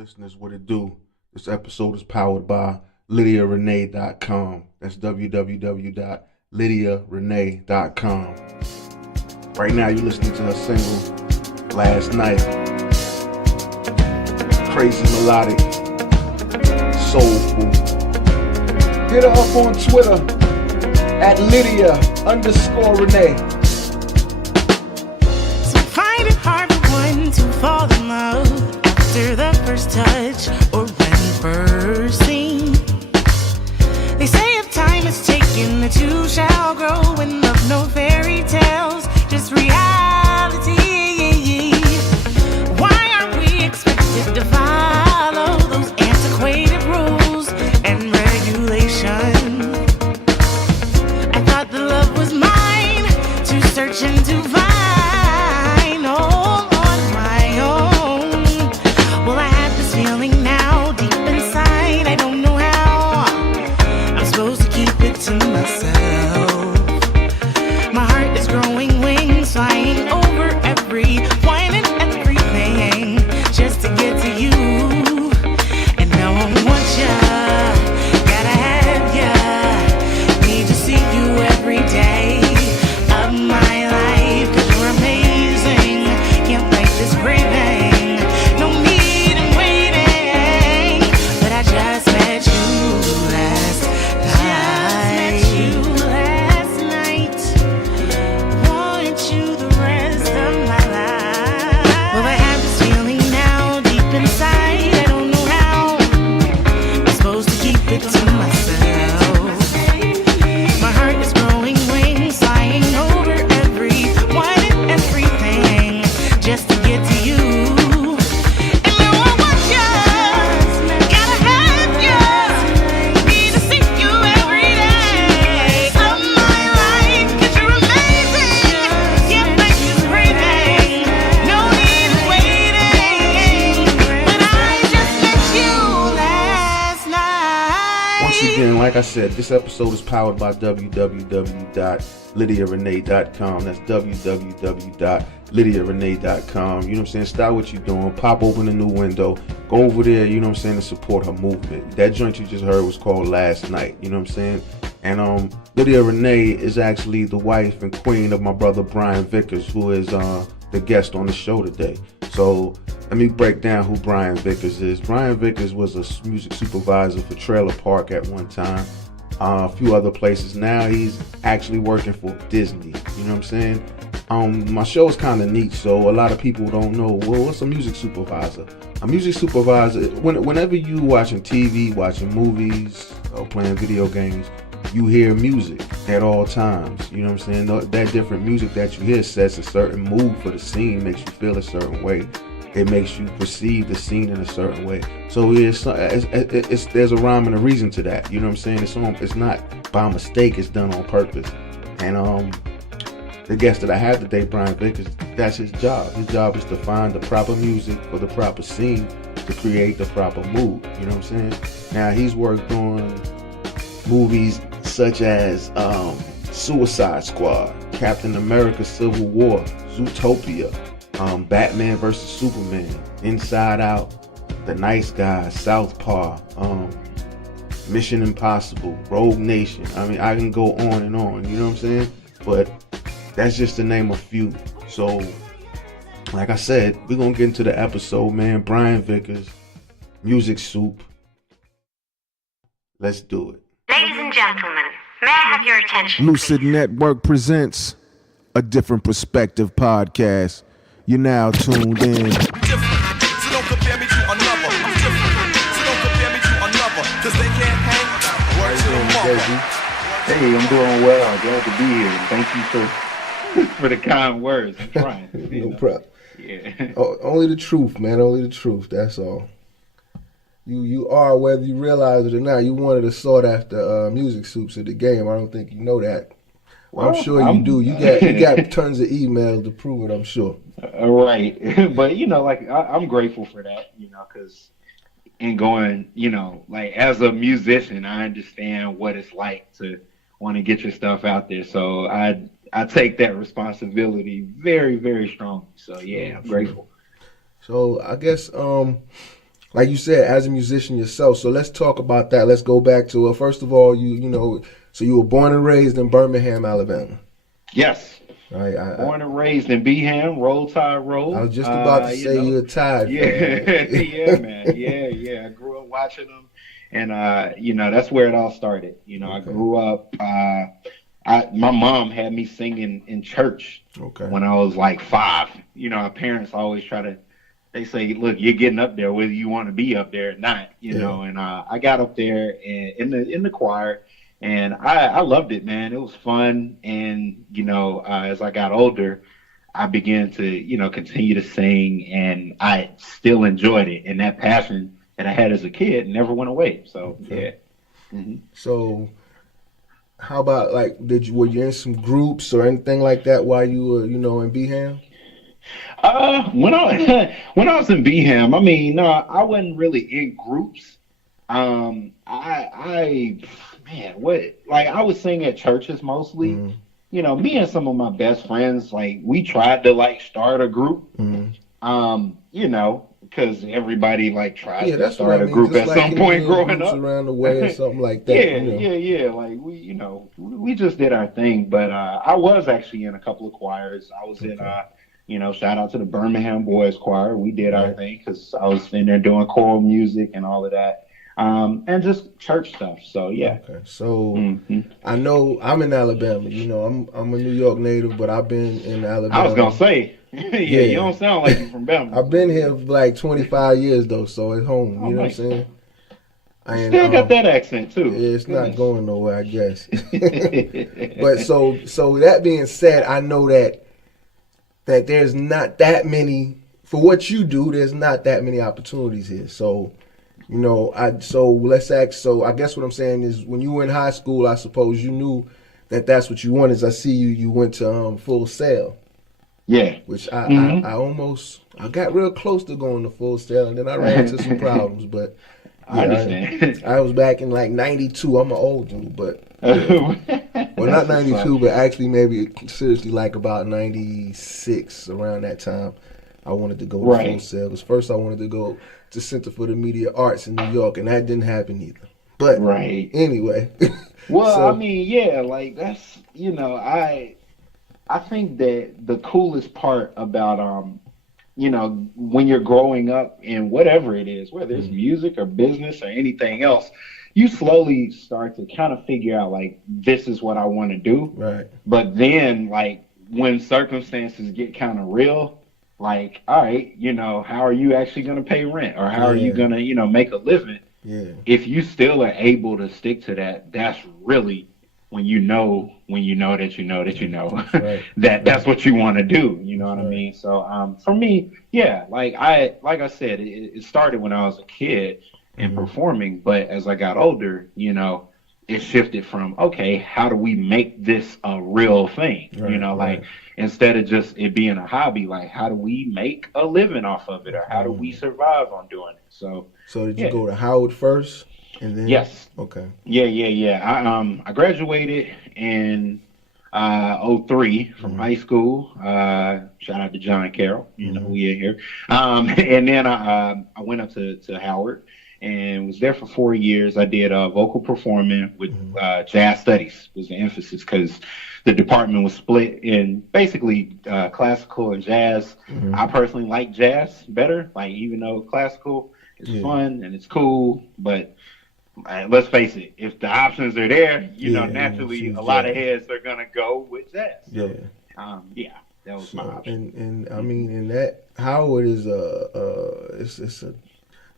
listeners, what it do? This episode is powered by LydiaRenee.com. That's www.LydiaRenee.com. Right now, you're listening to her single, Last Night. Crazy melodic, soulful. Hit her up on Twitter at Lydia_Renee. So find it hard for one to fall in love after the first touch or when first seen. They say if time is taken, the two shall grow in love, no fairy tales, just reality. Why are we expected to follow those antiquated rules and regulations? I thought the love was mine to search and to find all on my own. Well, I have this feeling now deep inside. I don't know how I'm supposed to keep it to myself. My heart is growing wings, flying over everyone and everything just to get to you. And now I want ya, gotta have ya, need to see you every day of my life, 'cause you're amazing, can't fight this craving, no need in waiting, but I just met you last night, want you the rest of my life. Well, I have this feeling now deep inside, I don't know how I'm supposed to keep it to myself. My heart is growing wings, flying over everyone and everything just to get to you. And now I want ya, gotta have ya, need to see you every day of my life, 'cause you're amazing, can't fight this craving, no need in waiting, but I just met you last night. Once again, like I said, this episode is powered by www.LydiaRenee.com. That's www.LydiaRenee.com. You know what I'm saying? Start what you're doing. Pop open a new window. Go over there, you know what I'm saying, to support her movement. That joint you just heard was called Last Night. You know what I'm saying? And Lydia Renee is actually the wife and queen of my brother Brian Vickers, who is the guest on the show today. So let me break down who Brian Vickers is. Brian Vickers was a music supervisor for Trailer Park at one time, a few other places. Now he's actually working for Disney. You know what I'm saying? My show is kind of neat, so a lot of people don't know, well, what's a music supervisor? A music supervisor, whenever you watching TV, watching movies, or playing video games, you hear music at all times. You know what I'm saying? That different music that you hear sets a certain mood for the scene, makes you feel a certain way. It makes you perceive the scene in a certain way. So there's a rhyme and a reason to that. You know what I'm saying? It's not by mistake. It's done on purpose. And the guest that I had today, Brian Vickers, that's his job. His job is to find the proper music for the proper scene to create the proper mood. You know what I'm saying? Now he's worked on movies such as Suicide Squad, Captain America: Civil War, Zootopia, Batman vs. Superman, Inside Out, The Nice Guys, Southpaw, Mission Impossible, Rogue Nation. I mean, I can go on and on, you know what I'm saying? But that's just to name a few. So, like I said, we're going to get into the episode, man. Brian Vickers, Music Soup. Let's do it. Ladies and gentlemen, may I have your attention, Lucid please? Network presents a Different Perspective podcast. You're now tuned in. So don't compare me to another. I'm different. So don't compare me to another. 'Cause they can't hang. Word to the mother. Hey, I'm doing well. Glad to be here. Thank you for the kind words. I'm trying. No problem. Yeah. Only the truth, man. Only the truth. That's all. You are, whether you realize it or not, you one of the sought after music soups of the game. I don't think you know that. Well, I'm sure you do. You got tons of emails to prove it, I'm sure. Right. But, like, I'm grateful for that, because in going, like, as a musician, I understand what it's like to want to get your stuff out there. So I take that responsibility very, very strongly. So, yeah, I'm grateful. So I guess like you said, as a musician yourself. So let's talk about that. Let's go back to first of all, so you were born and raised in Birmingham, Alabama. Yes. Right. Born and raised in Beeham, Roll Tide Roll. I was just about to say you're a Tide fan. Yeah, man. Yeah. I grew up watching them, and that's where it all started. Okay. I grew up. My mom had me singing in church when I was like 5. Our parents always they say, look, you're getting up there whether you want to be up there or not, know. And I got up there in the choir. And I loved it, man. It was fun. And, as I got older, I began to, continue to sing, and I still enjoyed it. And that passion that I had as a kid never went away. So, yeah. Mm-hmm. So how about, like, were you in some groups or anything like that while you were, in Beeham? When I was in Beeham, no, I wasn't really in groups. I would sing at churches mostly. Mm-hmm. Me and some of my best friends, we tried to start a group. Mm-hmm. Because everybody tries to start a group at some point growing up around the way or something like that. Yeah. We just did our thing, but I was actually in a couple of choirs. I was in shout out to the Birmingham Boys Choir. We did our thing because I was in there doing choral music and all of that. And just church stuff. So, yeah. Okay. So, I know I'm in Alabama. I'm a New York native, but I've been in Alabama. I was going to say, you don't sound like you're from Bama. I've been here for 25 years, though, so it's home. You know what I'm saying? Still got that accent, too. Yeah, it's not going nowhere, I guess. But so that being said, I know that there's not that many, for what you do, there's not that many opportunities here. So, I guess what I'm saying is when you were in high school, I suppose you knew that's what you wanted. As I see you went to Full Sail. Yeah. Which I got real close to going to Full Sail, and then I ran into some problems, but I understand. I was back in 92. I'm an old dude, but well, not 92, but actually maybe seriously about 96, around that time. I wanted to go to Full Sail. Because first I wanted to go to Center for the Media Arts in New York, and that didn't happen either. But anyway. Well, that's, I think that the coolest part about, when you're growing up in whatever it is, whether it's music or business or anything else, you slowly start to kind of figure out, this is what I want to do. Right. But then, when circumstances get kind of real, all right, how are you actually going to pay rent, or how are you going to, make a living? Yeah. If you still are able to stick to that, that's really when you know that that's what you want to do. You know what I mean? So for me, yeah, like I said, it started when I was a kid and performing, but as I got older, it shifted from, okay, how do we make this a real thing? Instead of just it being a hobby, how do we make a living off of it, or how do we survive on doing it? So did you go to Howard first? And then, yes. Okay. Yeah. I graduated in 03 from high school. Shout out to John Carroll. We in here. And then I went up to Howard and was there for 4 years. I did vocal performing with jazz studies was the emphasis, because the department was split in basically classical and jazz. I personally like jazz better, even though classical is fun and it's cool, but let's face it, if the options are there, naturally a lot of heads are gonna go with jazz. So, that was my option. And I mean, in that, Howard is it's a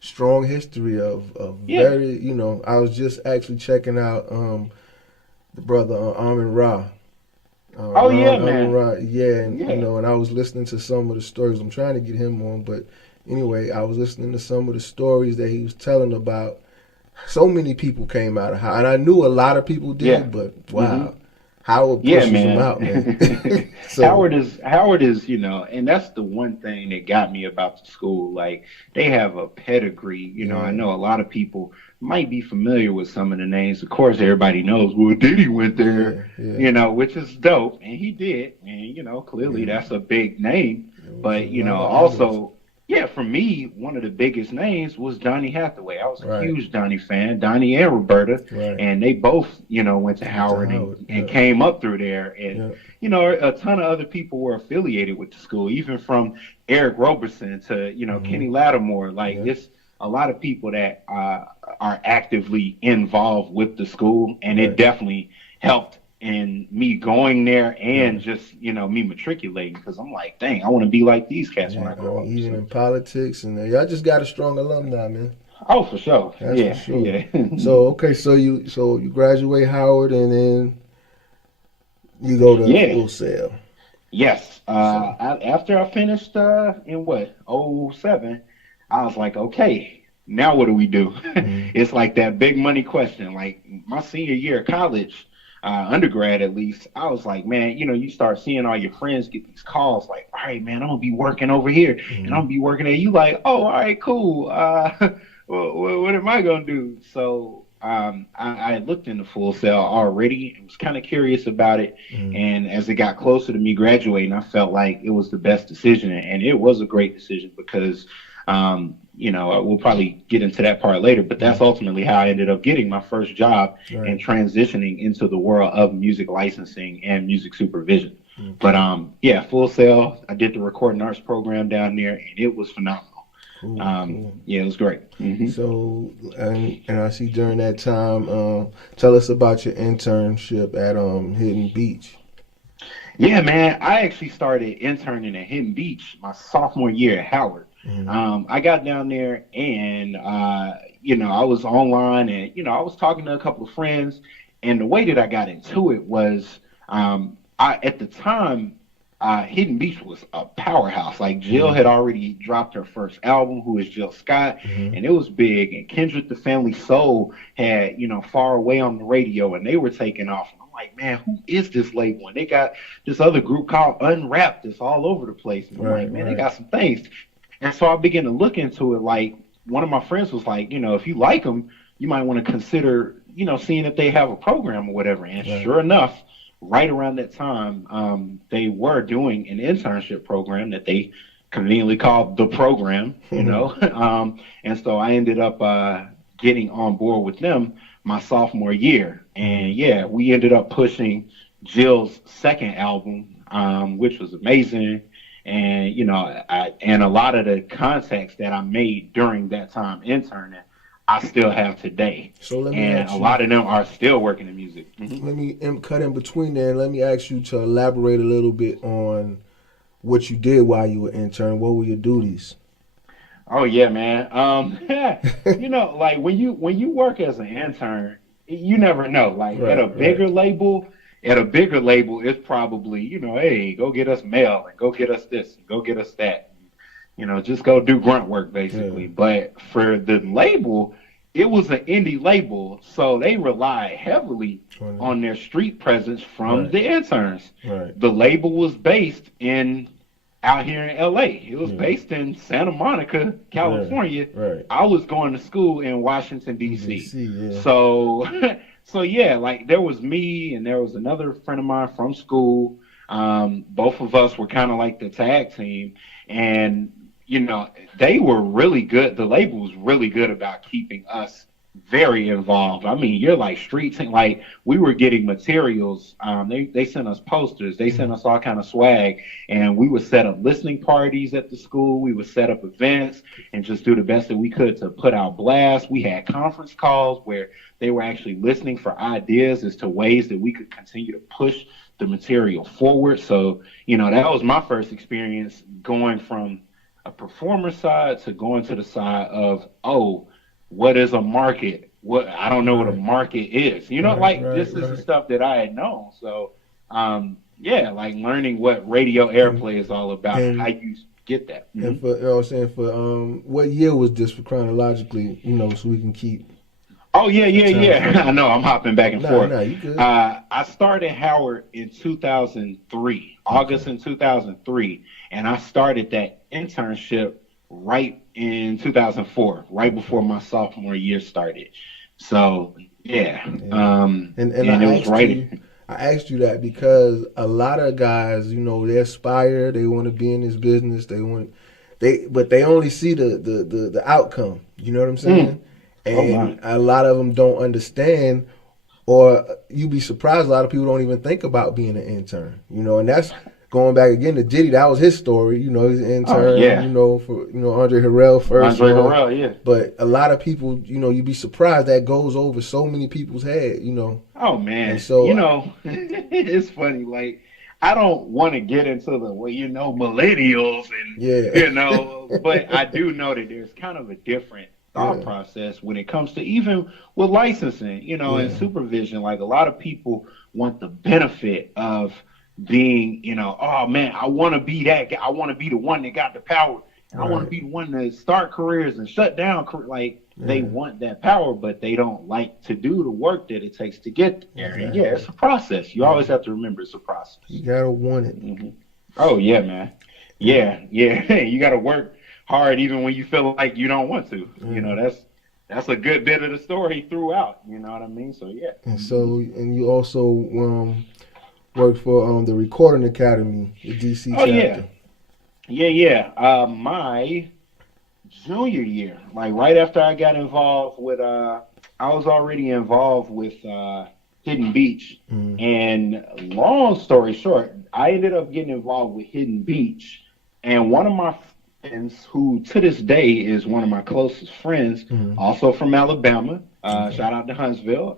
strong history of very, I was just actually checking out the brother Amin Ra. Man. Ra, and I was listening to some of the stories. I'm trying to get him on, but anyway, I was listening to some of the stories that he was telling about. So many people came out of Howard, and I knew a lot of people did, but wow, Howard pushes them out, man. Howard is, and that's the one thing that got me about the school. They have a pedigree. I know a lot of people might be familiar with some of the names. Of course, everybody knows, well, Diddy went there, which is dope, and he did, and clearly that's a big name. But also. Yeah, for me, one of the biggest names was Donny Hathaway. I was a Right. huge Donny fan, Donny and Roberta, Right. and they both, went to Howard, Howard, and yeah. came up through there. And, Yeah. a ton of other people were affiliated with the school, even from Eric Roberson to, Kenny Lattimore. Like, Yeah. it's a lot of people that are actively involved with the school, and Right. it definitely helped in me going there and just, me matriculating, because I'm like, dang, I want to be like these cats when I grow up. Even So- in politics, and y'all just got a strong alumni, man. Oh, for sure. That's yeah, for sure. yeah. So okay, so you graduate Howard, and then you go to Yeah. Full Sail. Yes. After I finished in what, 07, I was like, okay, now what do we do? It's like that big money question. Like my senior year of college, undergrad at least, I was like, man, you start seeing all your friends get these calls like, all right, man, I'm gonna be working over here, and I'm gonna be working there. You like, oh, all right, cool. What am I gonna do? So I looked into Full Sail already and was kind of curious about it. And as it got closer to me graduating, I felt like it was the best decision, and it was a great decision because we'll probably get into that part later, but that's ultimately how I ended up getting my first job and transitioning into the world of music licensing and music supervision. But Full Sail, I did the recording arts program down there, and it was phenomenal. Cool. Yeah, it was great. So, and I see during that time, tell us about your internship at Hidden Beach. Yeah, man, I actually started interning at Hidden Beach my sophomore year at Howard. I got down there and, I was online and, I was talking to a couple of friends, and the way that I got into it was, at the time, Hidden Beach was a powerhouse. Like Jill had already dropped her first album, who is Jill Scott, and it was big. And Kendrick the Family Soul had, Far Away on the radio, and they were taking off. And I'm like, man, who is this label? And they got this other group called Unwrapped that's all over the place. And I'm like, man, they got some things. And so I began to look into it. Like one of my friends was like, if you like them, you might want to consider, seeing if they have a program or whatever. And sure enough, right around that time, they were doing an internship program that they conveniently called The Program, and so I ended up getting on board with them my sophomore year. And we ended up pushing Jill's second album, which was amazing. And, and a lot of the contacts that I made during that time interning, I still have today. So let me and a lot of them are still working in music. Let me cut in between there, and let me ask you to elaborate a little bit on what you did while you were interning. What were your duties? Oh yeah, man. Like when you work as an intern, you never know. Like at a bigger label, it's probably, hey, go get us mail and go get us this and go get us that. Just go do grunt work basically. But for the label, it was an indie label, so they rely heavily on their street presence from the interns. The label was based out here in LA. It was based in Santa Monica, California. I was going to school in Washington, DC. So like there was me and there was another friend of mine from school. Both of us were kind of like the tag team, and they were really good. The label was really good about keeping us very involved. I mean, you're like street team. Like we were getting materials. They sent us posters. They sent us all kind of swag, and we would set up listening parties at the school. We would set up events and just do the best that we could to put out blasts. We had conference calls where they were actually listening for ideas as to ways that we could continue to push the material forward. So, that was my first experience going from a performer side to going to the side of, what is a market? I don't know what a market is. This is the stuff that I had known. So, like learning what radio airplay is all about and how you get that. And for what year was this for chronologically? So we can keep. Oh yeah. I know I'm hopping back and forth. No, you good. I started Howard in 2003, August in 2003, and I started that internship right in 2004, right before my sophomore year started. So and it was right. I asked you that because a lot of guys, they aspire, they want to be in this business, they only see the outcome. You know what I'm saying? And a lot of them don't understand, or you'd be surprised. A lot of people don't even think about being an intern. You know, and that's going back again to Diddy. That was his story. You know, he's an intern. You know, for Andre Harrell first. Andre Harrell, yeah. But a lot of people, you know, you'd be surprised that goes over so many people's head. You know. Oh man. And so you know, it's funny. Like, I don't want to get into the millennials and you know, but I do know that there's kind of a different thought process when it comes to even with licensing, you know, and supervision. Like, a lot of people want the benefit of being, you know, oh man, I want to be that guy. I want to be the one that got the power. I want to be the one that start careers and shut down. They want that power, but they don't like to do the work that it takes to get there. And it's a process. You always have to remember it's a process. You gotta want it. Oh yeah, man. Yeah. You gotta work hard even when you feel like you don't want to. You know, that's a good bit of the story throughout. You know what I mean? So yeah. And you also worked for the Recording Academy, the DC chapter. Yeah. My junior year, like right after I got involved with, I was already involved with Hidden Beach. And long story short, I ended up getting involved with Hidden Beach. And one of my friends, who to this day is one of my closest friends, also from Alabama, shout out to Huntsville.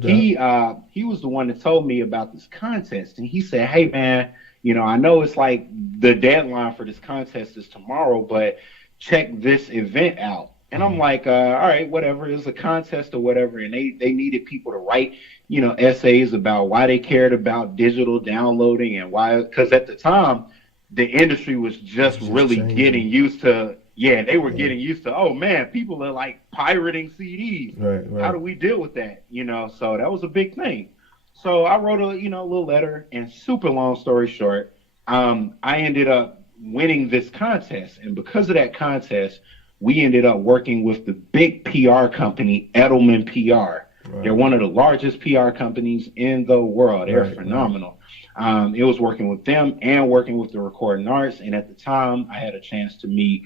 He was the one that told me about this contest. And he said, hey man, you know, I know it's like the deadline for this contest is tomorrow, but check this event out. And I'm like, all right, whatever. It was a contest or whatever. And they needed people to write, you know, essays about why they cared about digital downloading and why, because at the time, the industry was just really getting used to, they were getting used to, oh man, people are like pirating CDs. Right. How do we deal with that? You know, so that was a big thing. So I wrote a little letter, and super long story short, I ended up winning this contest. And because of that contest, we ended up working with the big PR company, Edelman PR. They're one of the largest PR companies in the world. They're phenomenal. It was working with them and working with the recording arts. And at the time, I had a chance to meet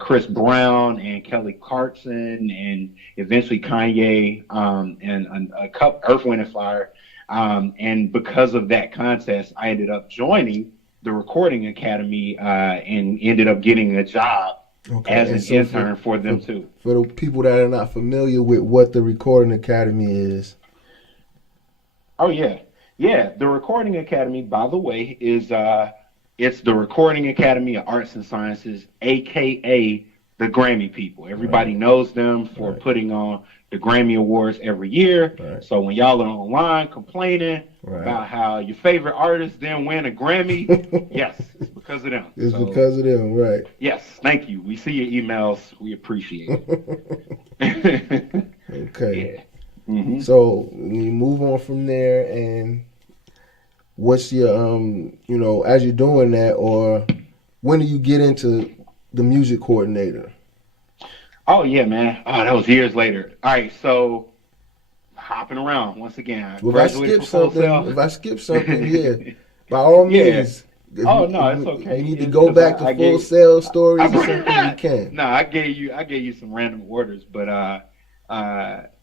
Chris Brown and Kelly Clarkson and eventually Kanye and a couple, Earth, Wind & Fire. And because of that contest, I ended up joining the Recording Academy and ended up getting a job as an intern for them too. For the people that are not familiar with what the Recording Academy is. Oh yeah. The Recording Academy, by the way, is it's the Recording Academy of Arts and Sciences, aka the Grammy people. Everybody knows them for putting on the Grammy Awards every year. So when y'all are online complaining about how your favorite artist didn't win a Grammy, yes, it's because of them. It's because of them, right? Yes, thank you. We see your emails. We appreciate it. Okay. Yeah. So you move on from there, and what's your as you're doing that, or when do you get into the music coordinator? Oh yeah, man. Oh, that was years later. All right, so hopping around once again. If I skip something, yeah, by all means. No, it's okay. You need to go back to Full Sail stories or something. You can. No, I gave you some random orders, but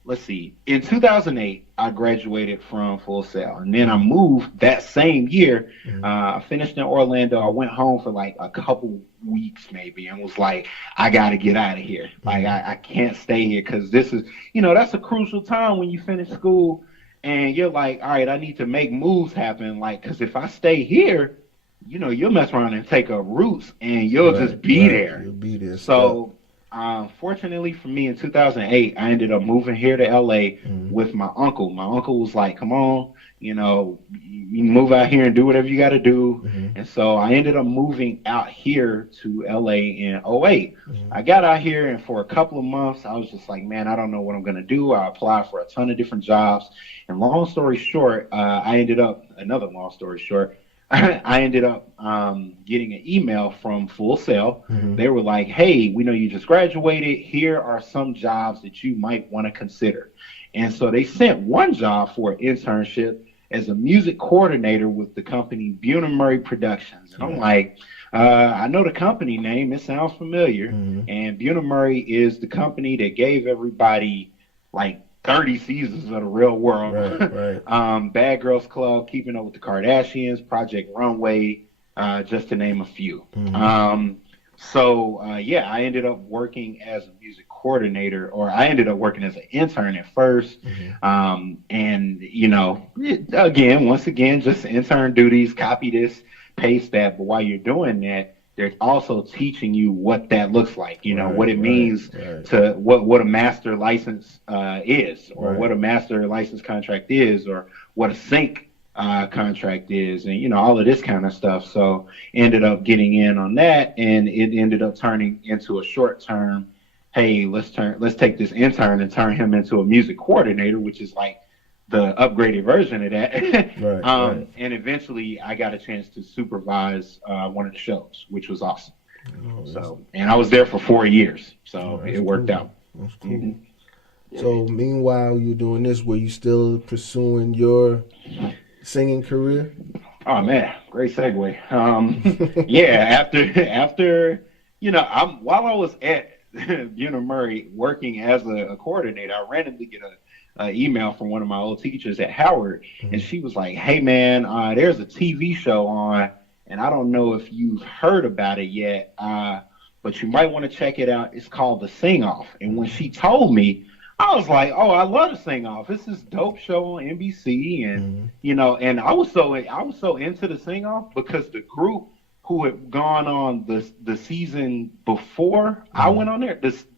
let's see. In 2008, I graduated from Full Sail, and then I moved that same year. I finished in Orlando. I went home for like a couple weeks maybe, and was like, I got to get out of here. Like, I can't stay here, because this is, that's a crucial time when you finish school, and you're like, all right, I need to make moves happen. Like, because if I stay here, you'll mess around and take up roots, and you'll just be there. You'll be there. So. Fortunately for me, in 2008, I ended up moving here to LA with my uncle. My uncle was like, come on, you move out here and do whatever you got to do. And so I ended up moving out here to LA in 2008. I got out here, and for a couple of months, I was just like, man, I don't know what I'm going to do. I applied for a ton of different jobs. And long story short, I ended up getting an email from Full Sail. They were like, hey, we know you just graduated. Here are some jobs that you might want to consider. And so they sent one job for an internship as a music coordinator with the company Bunim Murray Productions. And I'm like, I know the company name. It sounds familiar. And Bunim is the company that gave everybody like 30 seasons of the Real World. Right. Bad Girls Club, Keeping Up with the Kardashians, Project Runway, just to name a few. Yeah, I ended up working as a music coordinator, or I ended up working as an intern at first. And, you know, once again, just intern duties, copy this, paste that. But while you're doing that, they're also teaching you what that looks like, you know, what it means to what a master license is, or what a master license contract is, or what a sync contract is, and you know, all of this kind of stuff. So ended up getting in on that, and it ended up turning into a short term, hey, let's take this intern and turn him into a music coordinator, which is like the upgraded version of that. And eventually I got a chance to supervise one of the shows, which was awesome. And I was there for 4 years, so it worked out. That's cool. So meanwhile you're doing this, were you still pursuing your singing career? Oh man, great segue. Yeah, after you know, while I was at Bunim working as a coordinator, I randomly get an email from one of my old teachers at Howard, and she was like, "Hey man, there's a TV show on, and I don't know if you've heard about it yet, but you might want to check it out. It's called The Sing Off." And when she told me, I was like, "Oh, I love The Sing Off. It's this dope show on NBC." And you know, and I was so into The Sing Off because the group who had gone on the season before I went on there,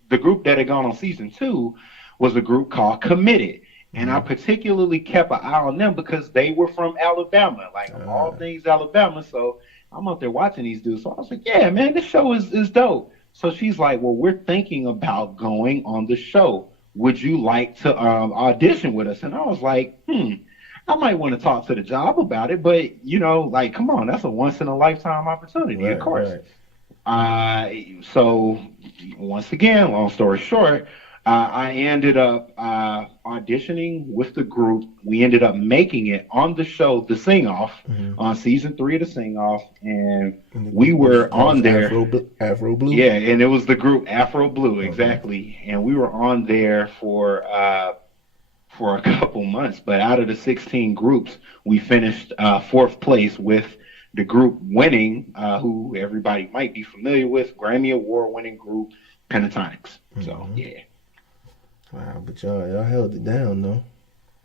the group that had gone on season 2 was a group called Committed. And I particularly kept an eye on them because they were from Alabama, like of all things Alabama. So I'm up there watching these dudes. So I was like, yeah, man, this show is dope. So she's like, well, we're thinking about going on the show. Would you like to audition with us? And I was like, I might want to talk to the job about it, but you know, like, come on, that's a once in a lifetime opportunity, of course. So once again, long story short, I ended up auditioning with the group. We ended up making it on the show, The Sing Off, on season 3 of The Sing Off, and we were on there. Afro Blue. Yeah, and it was the group Afro Blue, exactly. And we were on there for a couple months. But out of the 16 groups, we finished 4th place with the group winning, who everybody might be familiar with, Grammy Award-winning group Pentatonics. So yeah. Wow, but y'all held it down, though.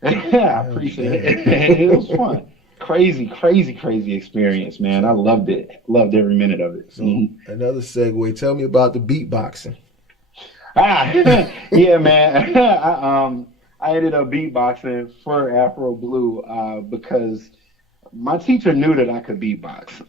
I appreciate it. It was fun. Crazy experience, man. I loved it. Loved every minute of it. So another segue. Tell me about the beatboxing. Yeah, man. I ended up beatboxing for Afro Blue because my teacher knew that I could beatbox.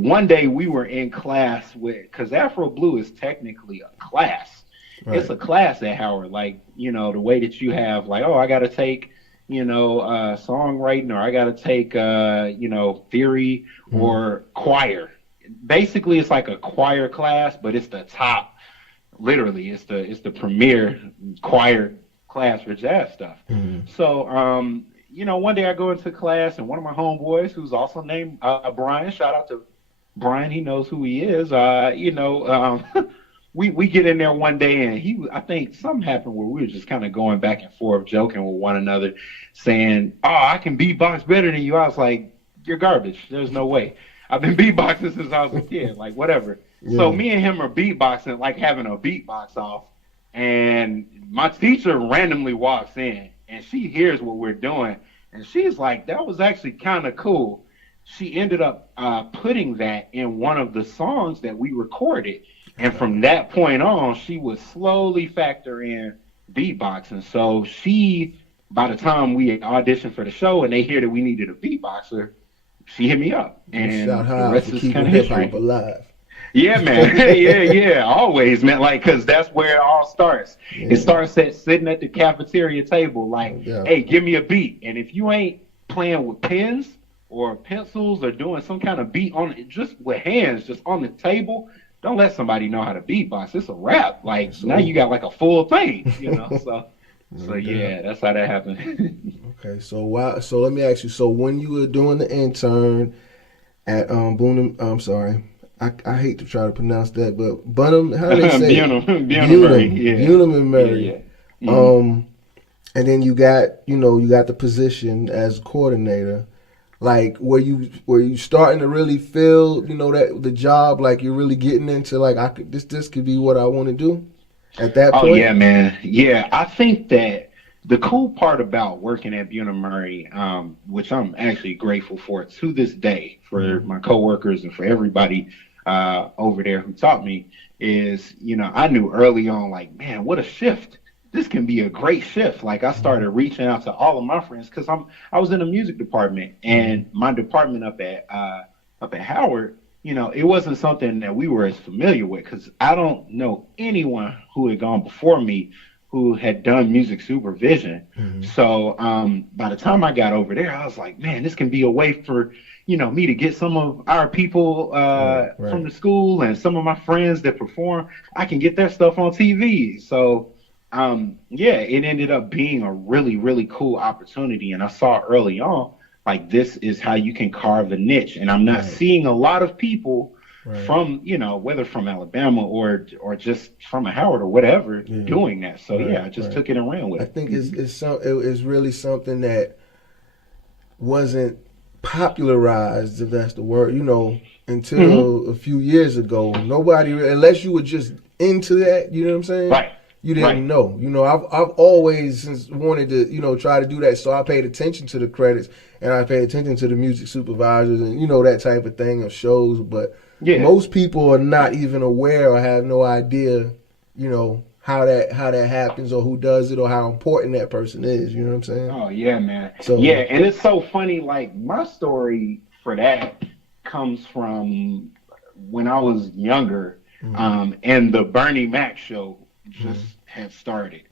One day we were in class because Afro Blue is technically a class. It's a class at Howard, like, you know, the way that you have, like, oh, I got to take, you know, songwriting, or I got to take, you know, theory or choir. Basically, it's like a choir class, but it's the top, literally, it's the premier choir class for jazz stuff. So, you know, one day I go into class, and one of my homeboys, who's also named Bryan, shout out to Bryan, he knows who he is, you know, we get in there one day, and I think something happened where we were just kind of going back and forth, joking with one another, saying, "Oh, I can beatbox better than you." I was like, "You're garbage. There's no way. I've been beatboxing since I was a kid, like whatever." Yeah. So me and him are beatboxing, like having a beatbox off, and my teacher randomly walks in, and she hears what we're doing, and she's like, "That was actually kind of cool." She ended up putting that in one of the songs that we recorded. And from that point on, she would slowly factor in beatboxing. So by the time we auditioned for the show and they hear that we needed a beatboxer, she hit me up. And the rest is kind of history. Alive. Yeah, man. yeah. Always, man. Like, because that's where it all starts. Yeah. It starts sitting at the cafeteria table, like, hey, give me a beat. And if you ain't playing with pens or pencils or doing some kind of beat on it, just with hands, just on the table, don't let somebody know how to beatbox. It's a rap. Like, now you got like a full thing, you know. So yeah, that's how that happened. Okay, so let me ask you. So when you were doing the intern at I hate to try to pronounce that, but Bunham, how do they say it? Bunham, yeah. Bunham and Murray. Yeah, yeah. Mm-hmm. And then you got the position as coordinator. Like, were you starting to really feel, that the job, like you're really getting into, like, this could be what I want to do at that point? Oh yeah, man. Yeah, I think that the cool part about working at Bunham Murray, which I'm actually grateful for to this day, for my coworkers and for everybody over there who taught me, is, I knew early on, like, man, what a shift. This can be a great shift. Like, I started reaching out to all of my friends because I was in the music department, and my department up at Howard, it wasn't something that we were as familiar with, because I don't know anyone who had gone before me who had done music supervision. Mm-hmm. So by the time I got over there, I was like, man, this can be a way for, me to get some of our people from the school and some of my friends that perform. I can get their stuff on TV. So, it ended up being a really, really cool opportunity. And I saw early on, like, this is how you can carve a niche. And I'm not seeing a lot of people from, whether from Alabama or just from a Howard or whatever, doing that. So I just took it and ran with it. I think it's really something that wasn't popularized, if that's the word, until a few years ago. Nobody, unless you were just into that, you know what I'm saying? Right. You didn't know. I've always wanted to, try to do that. So I paid attention to the credits, and I paid attention to the music supervisors and, that type of thing of shows. But most people are not even aware or have no idea, how that happens or who does it or how important that person is. You know what I'm saying? Oh, yeah, man. So, and it's so funny. Like, my story for that comes from when I was younger, and the Bernie Mac show just had started.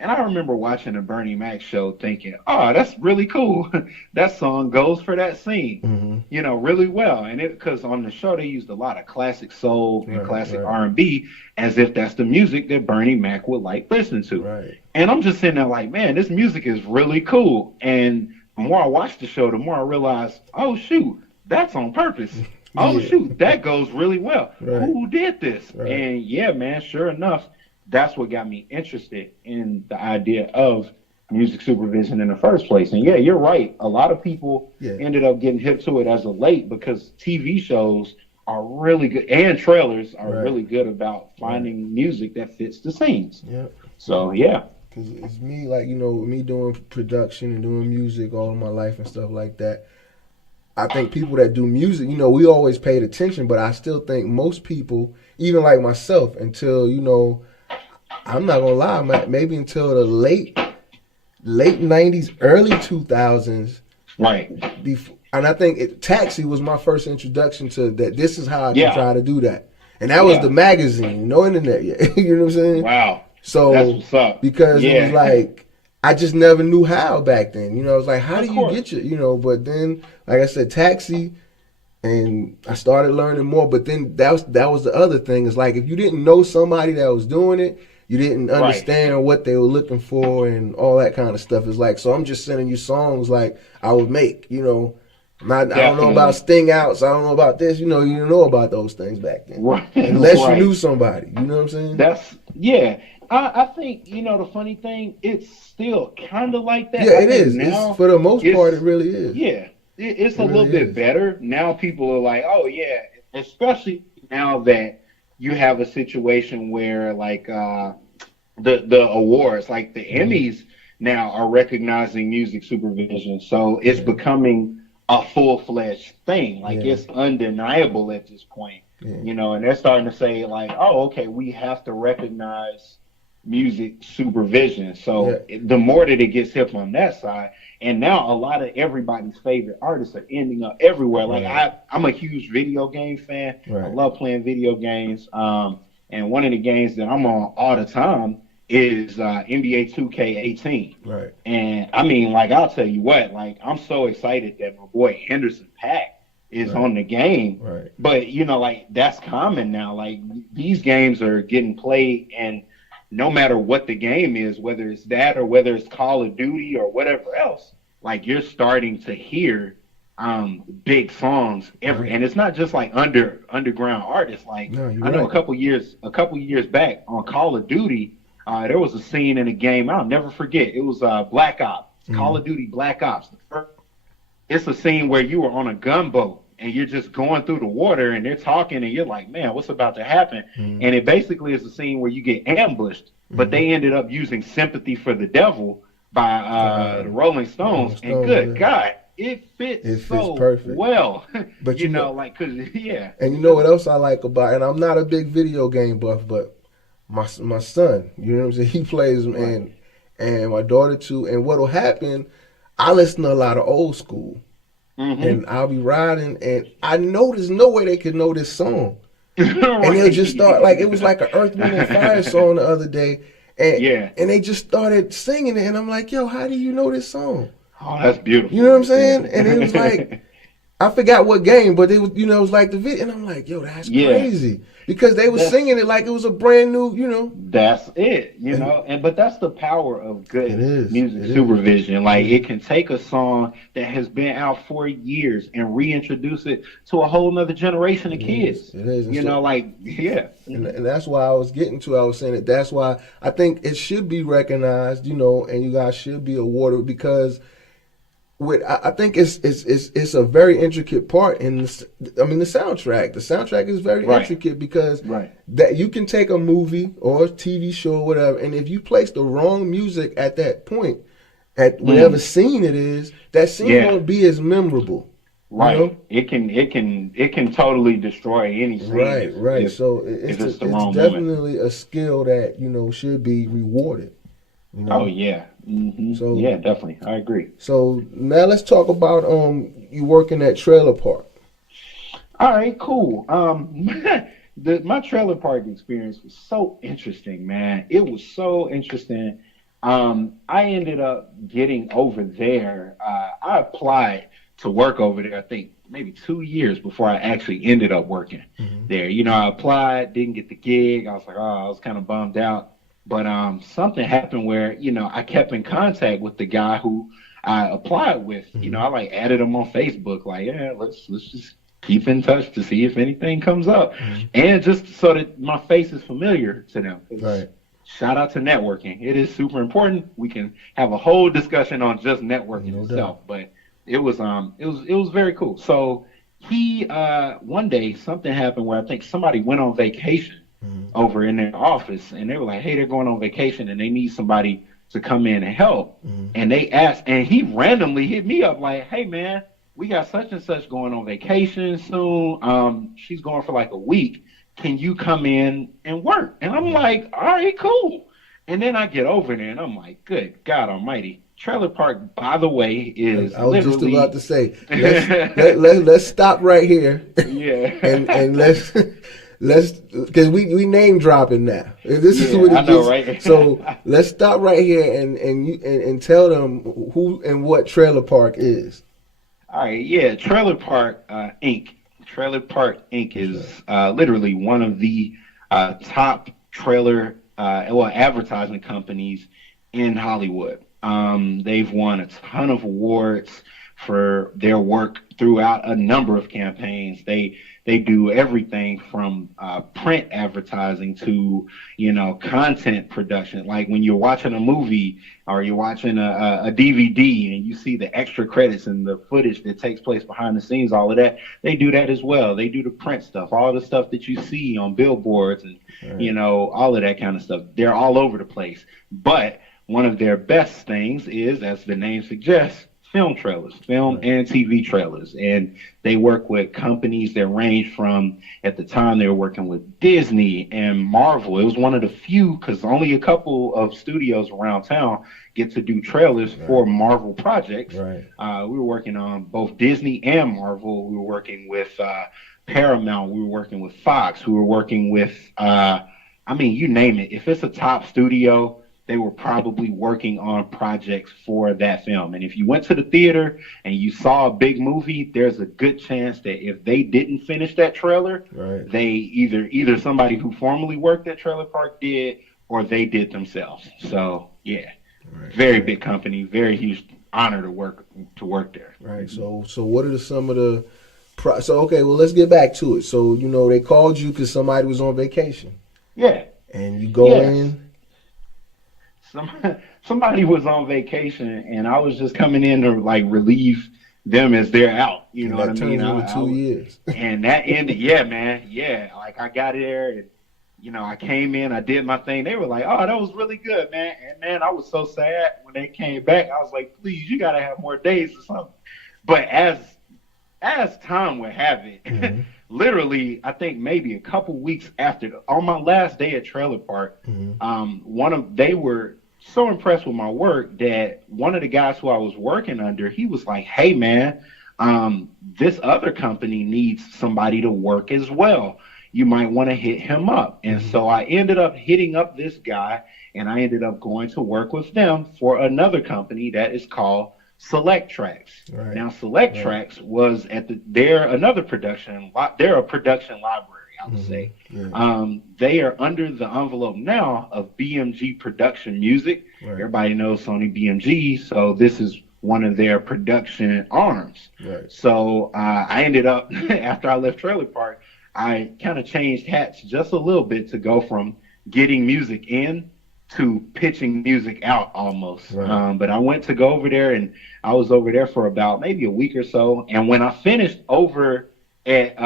And I remember watching the Bernie Mac show thinking, oh, that's really cool. That song goes for that scene, really well. And because on the show, they used a lot of classic soul and classic R&B as if that's the music that Bernie Mac would like listen to. Right. And I'm just sitting there like, man, this music is really cool. And the more I watched the show, the more I realized, oh, shoot, that's on purpose. Oh, shoot, that goes really well. Who did this? And yeah, man, sure enough, that's what got me interested in the idea of music supervision in the first place. And yeah, you're right. A lot of people ended up getting hip to it as of late because TV shows are really good, and trailers are really good about finding music that fits the scenes. Yeah. So yeah. Cause it's me, like, me doing production and doing music all of my life and stuff like that. I think people that do music, we always paid attention, but I still think most people, even like myself, until, I'm not gonna lie, maybe until the late 90s, early 2000s. Right. And I think Taxi was my first introduction to that. This is how I can try to do that. And that was the magazine, no internet yet. You know what I'm saying? Wow. So that's what's up. Because it was like, I just never knew how back then. I was like, how do you get but then, like I said, Taxi, and I started learning more. But then that was the other thing. Is like, if you didn't know somebody that was doing it, you didn't understand what they were looking for and all that kind of stuff. It's like, so I'm just sending you songs like I would make, I don't know about sting outs. I don't know about this. You didn't know about those things back then. Unless you knew somebody. You know what I'm saying? I think, the funny thing, it's still kind of like that. Yeah, it is. Now, for the most part, it really is. Yeah. It's a little bit better. Now people are like, oh, yeah. Especially now that you have a situation where, like, the awards, like the Emmys now are recognizing music supervision. So it's becoming a full-fledged thing. Like, it's undeniable at this point. And they're starting to say, like, oh, okay, we have to recognize music supervision. So the more that it gets hip on that side, and now a lot of everybody's favorite artists are ending up everywhere. Like, I'm a huge video game fan. I love playing video games. And one of the games that I'm on all the time is NBA 2K18. Right. And I mean, like, I'll tell you what, like, I'm so excited that my boy Henderson Paak is on the game. Right. But, like, that's common now. Like, these games are getting played, and no matter what the game is, whether it's that or whether it's Call of Duty or whatever else, like, you're starting to hear big songs and it's not just like underground artists. Like No, you're I know right. a couple years back on Call of Duty, there was a scene in a game I'll never forget. It was Black Ops, Call of Duty Black Ops. It's a scene where you were on a gunboat and you're just going through the water and they're talking and you're like, man, what's about to happen? And it basically is a scene where you get ambushed, but they ended up using Sympathy for the Devil by the Rolling Stones. And good God, it fits so perfect. well. But you know, like, cause yeah. And you know what else I like about, and I'm not a big video game buff, but my son, you know what I'm saying, he plays them, and my daughter too. And what'll happen, I listen to a lot of old school, and I'll be riding, and I know there's no way they could know this song, and they'll just start like it was like an Earth, Wind and Fire song the other day, and they just started singing it, and I'm like, yo, how do you know this song? Oh, that's beautiful. You know what I'm saying? And it was like, I forgot what game, but it was, you know, it was like the video, and I'm like, yo, that's crazy. Because they were singing it like it was a brand new, you know. That's it, you know. But that's the power of good music supervision. Like, it can take a song that has been out for years and reintroduce it to a whole nother generation of kids. It is. You know, like, And that's why I was getting to, I was saying that's why I think it should be recognized, you know, and you guys should be awarded because I think it's a very intricate part in the soundtrack. The soundtrack is very intricate because that you can take a movie or a TV show or whatever, and if you place the wrong music at that point, at whatever scene it is, that scene won't be as memorable. Right. You know? It can totally destroy any scene. Right. So it's definitely a skill that, you know, should be rewarded. You know? Oh yeah. So yeah, definitely, I agree. So now let's talk about you working at trailer park. All right, cool. My trailer park experience was so interesting, man. It was so interesting. I ended up getting over there. I applied to work over there, I think maybe 2 years before I actually ended up working there. You know, I applied, didn't get the gig. I was like, I was kind of bummed out. But something happened where, you know, I kept in contact with the guy who I applied with. You know, I like added him on Facebook, like, yeah, let's just keep in touch to see if anything comes up. And just so that my face is familiar to them. Right. Shout out to networking. It is super important. We can have a whole discussion on just networking itself. But it was very cool. So he one day something happened where I think somebody went on vacation over in their office, and they were like, hey, they're going on vacation and they need somebody to come in and help. And they asked, and he randomly hit me up like, hey man, we got such and such going on vacation soon. She's going for like a week. Can you come in and work? And I'm like, all right, cool. And then I get over there and I'm like, good God almighty. Trailer park, by the way, is I was just about to say, let's stop right here. And let's because we name dropping now. This is what it gets. Right? So let's stop right here and tell them who and what Trailer Park is. All right, Trailer Park Inc. Trailer Park Inc. is literally one of the top trailer advertising companies in Hollywood. They've won a ton of awards for their work throughout a number of campaigns. They do everything from print advertising to, you know, content production. Like when you're watching a movie or you're watching a DVD and you see the extra credits and the footage that takes place behind the scenes, all of that, they do that as well. They do the print stuff, all the stuff that you see on billboards and, you know, all of that kind of stuff. They're all over the place. But one of their best things is, as the name suggests, film trailers, film and TV trailers. And they work with companies that range from, at the time they were working with Disney and Marvel. It was one of the few, because only a couple of studios around town get to do trailers for Marvel projects. We were working on both Disney and Marvel. We were working with Paramount. We were working with Fox. We were working with, you name it. If it's a top studio, they were probably working on projects for that film. And if you went to the theater and you saw a big movie, there's a good chance that if they didn't finish that trailer, they either somebody who formerly worked at Trailer Park did, or they did themselves. So, very big company, very huge honor to work there. Right. So what are some of the so okay, well, let's get back to it. So, they called you because somebody was on vacation. Yeah. And you go in. Somebody was on vacation, and I was just coming in to like relieve them as they're out. You know what I mean? That turns into 2 years. And that ended, yeah, man, yeah. Like I got there, and I came in, I did my thing. They were like, "Oh, that was really good, man." And man, I was so sad when they came back. I was like, "Please, you gotta have more days or something." But as time would have it, literally, I think maybe a couple weeks after, on my last day at Trailer Park, they were so impressed with my work that one of the guys who I was working under, he was like, "Hey, man, this other company needs somebody to work as well. You might want to hit him up." And so I ended up hitting up this guy, and I ended up going to work with them for another company that is called Select Tracks. Right. Now, Select Tracks was they're a production library, I would say. Yeah. They are under the envelope now of BMG Production Music. Right. Everybody knows Sony BMG, so this is one of their production arms. Right. So I ended up, after I left Trailer Park, I kind of changed hats just a little bit to go from getting music in to pitching music out almost. Right. But I went to go over there, and I was over there for about maybe a week or so. And when I finished over at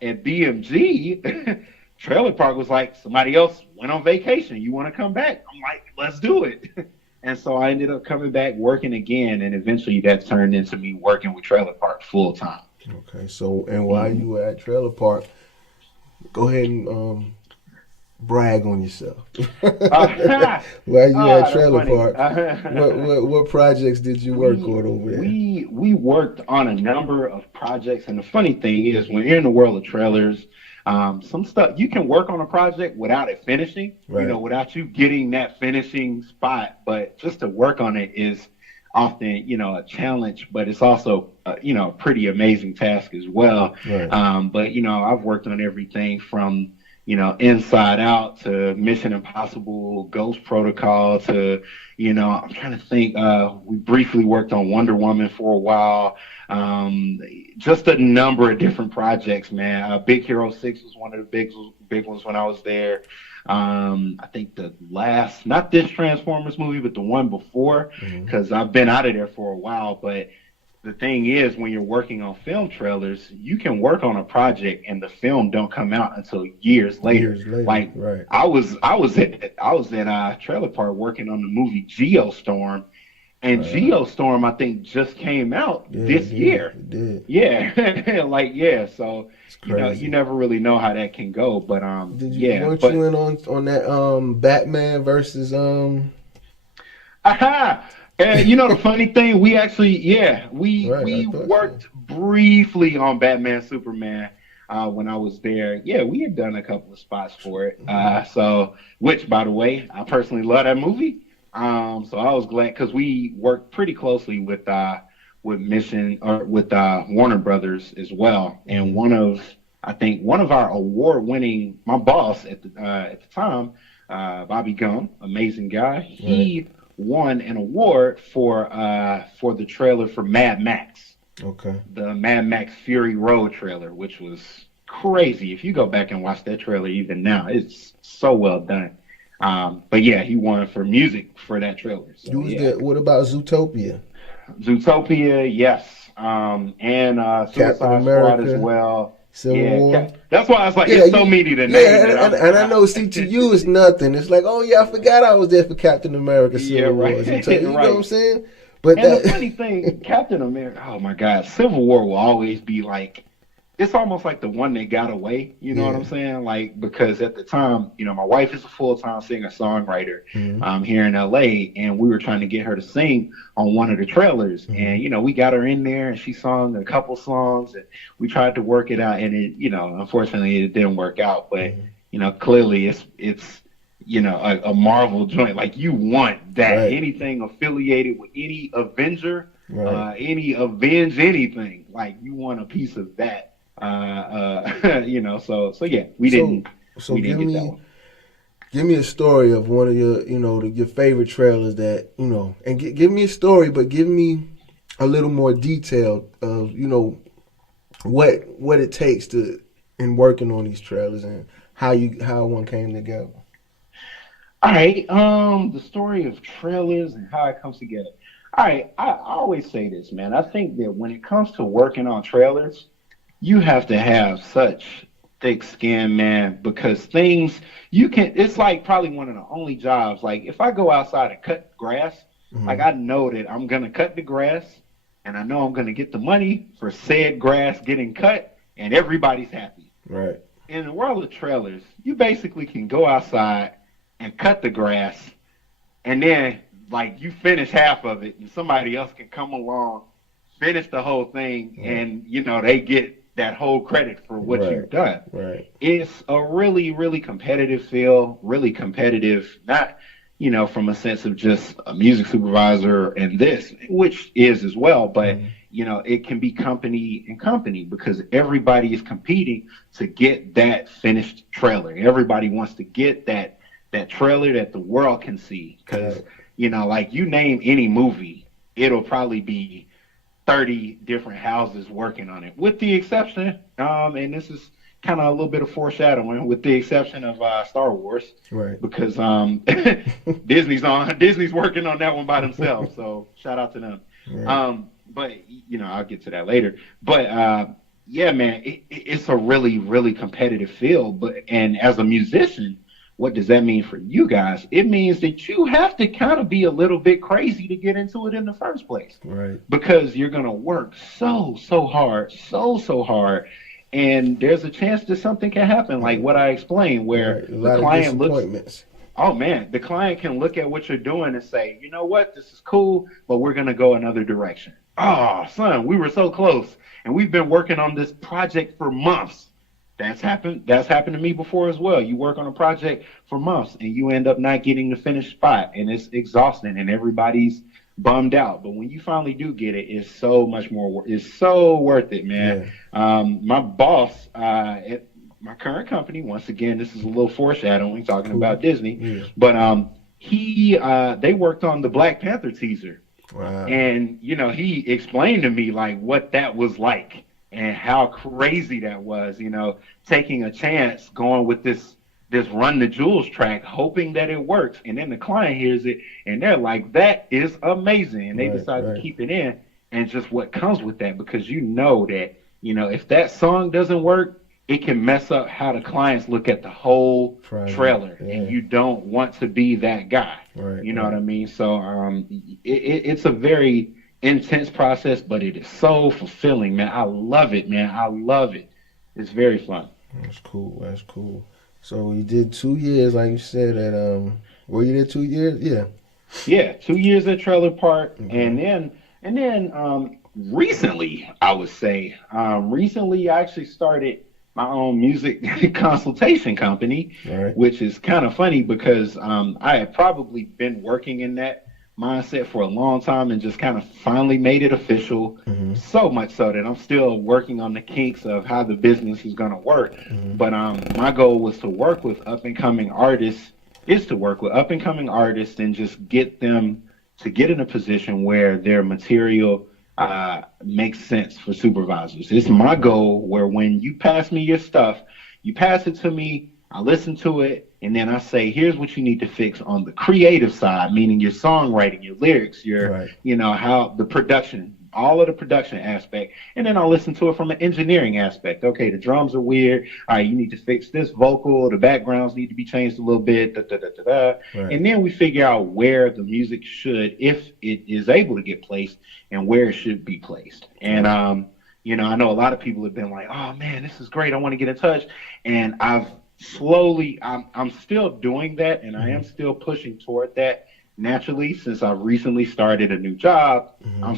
BMG, Trailer Park was like, "Somebody else went on vacation. You want to come back?" I'm like, "Let's do it." And so I ended up coming back working again, and eventually that turned into me working with Trailer Park full time. Okay, so and while you were at Trailer Park, go ahead and brag on yourself. While you at Trailer Park, what projects did you work on over there? We worked on a number of projects, and the funny thing is, when you're in the world of trailers, some stuff you can work on a project without it finishing, right. Without you getting that finishing spot. But just to work on it is often, a challenge, but it's also, a pretty amazing task as well. Right. But, I've worked on everything from, Inside Out to Mission Impossible, Ghost Protocol to, I'm trying to think, we briefly worked on Wonder Woman for a while. Just a number of different projects, man. Big Hero 6 was one of the big ones when I was there. I think the last, not this Transformers movie, but the one before, because I've been out of there for a while. But the thing is, when you're working on film trailers, you can work on a project and the film don't come out until years later. Like right. I was at Trailer Park working on the movie Geostorm. And Geostorm, I think, just came out this year. It did. Yeah. So, you never really know how that can go. But, did you, weren't you in on that Batman versus Aha! And the funny thing, we actually, we worked briefly on Batman Superman when I was there. Yeah, we had done a couple of spots for it. So, which, by the way, I personally love that movie. So I was glad because we worked pretty closely with Mission or with Warner Brothers as well. And one of our award-winning, my boss at the time, Bobby Gum, amazing guy. He won an award for the trailer for Mad Max. Okay. The Mad Max Fury Road trailer, which was crazy. If you go back and watch that trailer even now, it's so well done. But yeah, he won for music for that trailer. So, what about Zootopia? Zootopia, yes. And Suicide Squad as well. Civil War. That's why I was like, it's so many to name. And I know, see, to you it's nothing. It's like, oh yeah, I forgot I was there for Captain America Civil War. You know what I'm saying? But the funny thing, Captain America, oh my God, Civil War will always be like, it's almost like the one that got away, you know what I'm saying? Like, because at the time, my wife is a full-time singer-songwriter here in LA, and we were trying to get her to sing on one of the trailers. And, we got her in there, and she sung a couple songs, and we tried to work it out, and it, unfortunately, it didn't work out. But, clearly it's a Marvel joint. Like, you want that. Right. Anything affiliated with any Avenger, any Avenge anything, like, you want a piece of that. So yeah, we didn't get that one. Give me a story of one of your, your favorite trailers that, and give me a story, but give me a little more detail of, what it takes in working on these trailers and how one came together. All right, the story of trailers and how it comes together. All right, I always say this, man. I think that when it comes to working on trailers, you have to have such thick skin, man, because it's like probably one of the only jobs. Like if I go outside and cut grass, like I know that I'm going to cut the grass and I know I'm going to get the money for said grass getting cut and everybody's happy. Right. In the world of trailers, you basically can go outside and cut the grass and then like you finish half of it and somebody else can come along, finish the whole thing, and they get that whole credit for what you've done. Right. It's a really, really competitive field, really competitive, not, from a sense of just a music supervisor and this, which is as well, but it can be company and company because everybody is competing to get that finished trailer. Everybody wants to get that trailer that the world can see because like you name any movie, it'll probably be 30 different houses working on it, with the exception, and this is kind of a little bit of foreshadowing, with the exception of Star Wars, right? Because Disney's working on that one by themselves, so shout out to them. Right. But I'll get to that later. But yeah, man, it's a really, really competitive field. And as a musician, what does that mean for you guys? It means that you have to kind of be a little bit crazy to get into it in the first place. Right. Because you're going to work so hard, so hard. And there's a chance that something can happen, like what I explained, where the client looks. Oh, man, the client can look at what you're doing and say, you know what, this is cool, but we're going to go another direction. Oh, son, we were so close. And we've been working on this project for months. That's happened to me before as well. You work on a project for months and you end up not getting the finished spot, and it's exhausting and everybody's bummed out. But when you finally do get it, it's so much more. It's so worth it, man. Yeah. My boss at my current company, once again, this is a little foreshadowing, talking about Disney, but they worked on the Black Panther teaser. Wow. And he explained to me like what that was like. And how crazy that was, taking a chance, going with this Run the Jewels track, hoping that it works. And then the client hears it, and they're like, that is amazing. And they decide to keep it in. And just what comes with that, because that, if that song doesn't work, it can mess up how the clients look at the whole trailer. Yeah. And you don't want to be that guy. Right, you know what I mean? So it's a very intense process, but it is so fulfilling, man. I love it, man. I love it. It's very fun. That's cool. So you did 2 years, like you said, at were you there 2 years? Yeah, 2 years at Trailer Park, and then recently, I would say, recently I actually started my own music consultation company, which is kind of funny because I had probably been working in that mindset for a long time and just kind of finally made it official, so much so that I'm still working on the kinks of how the business is going to work. But my goal was to work with up-and-coming artists, and just get them to get in a position where their material makes sense for supervisors. It's my goal where when you pass me your stuff, you pass it to me, I listen to it, and then I say, here's what you need to fix on the creative side, meaning your songwriting, your lyrics, your, how the production, all of the production aspect. And then I'll listen to it from an engineering aspect. Okay, the drums are weird. All right, you need to fix this vocal. The backgrounds need to be changed a little bit. And then we figure out where the music should, if it is able to get placed, and where it should be placed. And, I know a lot of people have been like, oh, man, this is great. I want to get in touch. And I'm still doing that, and I am still pushing toward that naturally since I've recently started a new job. I'm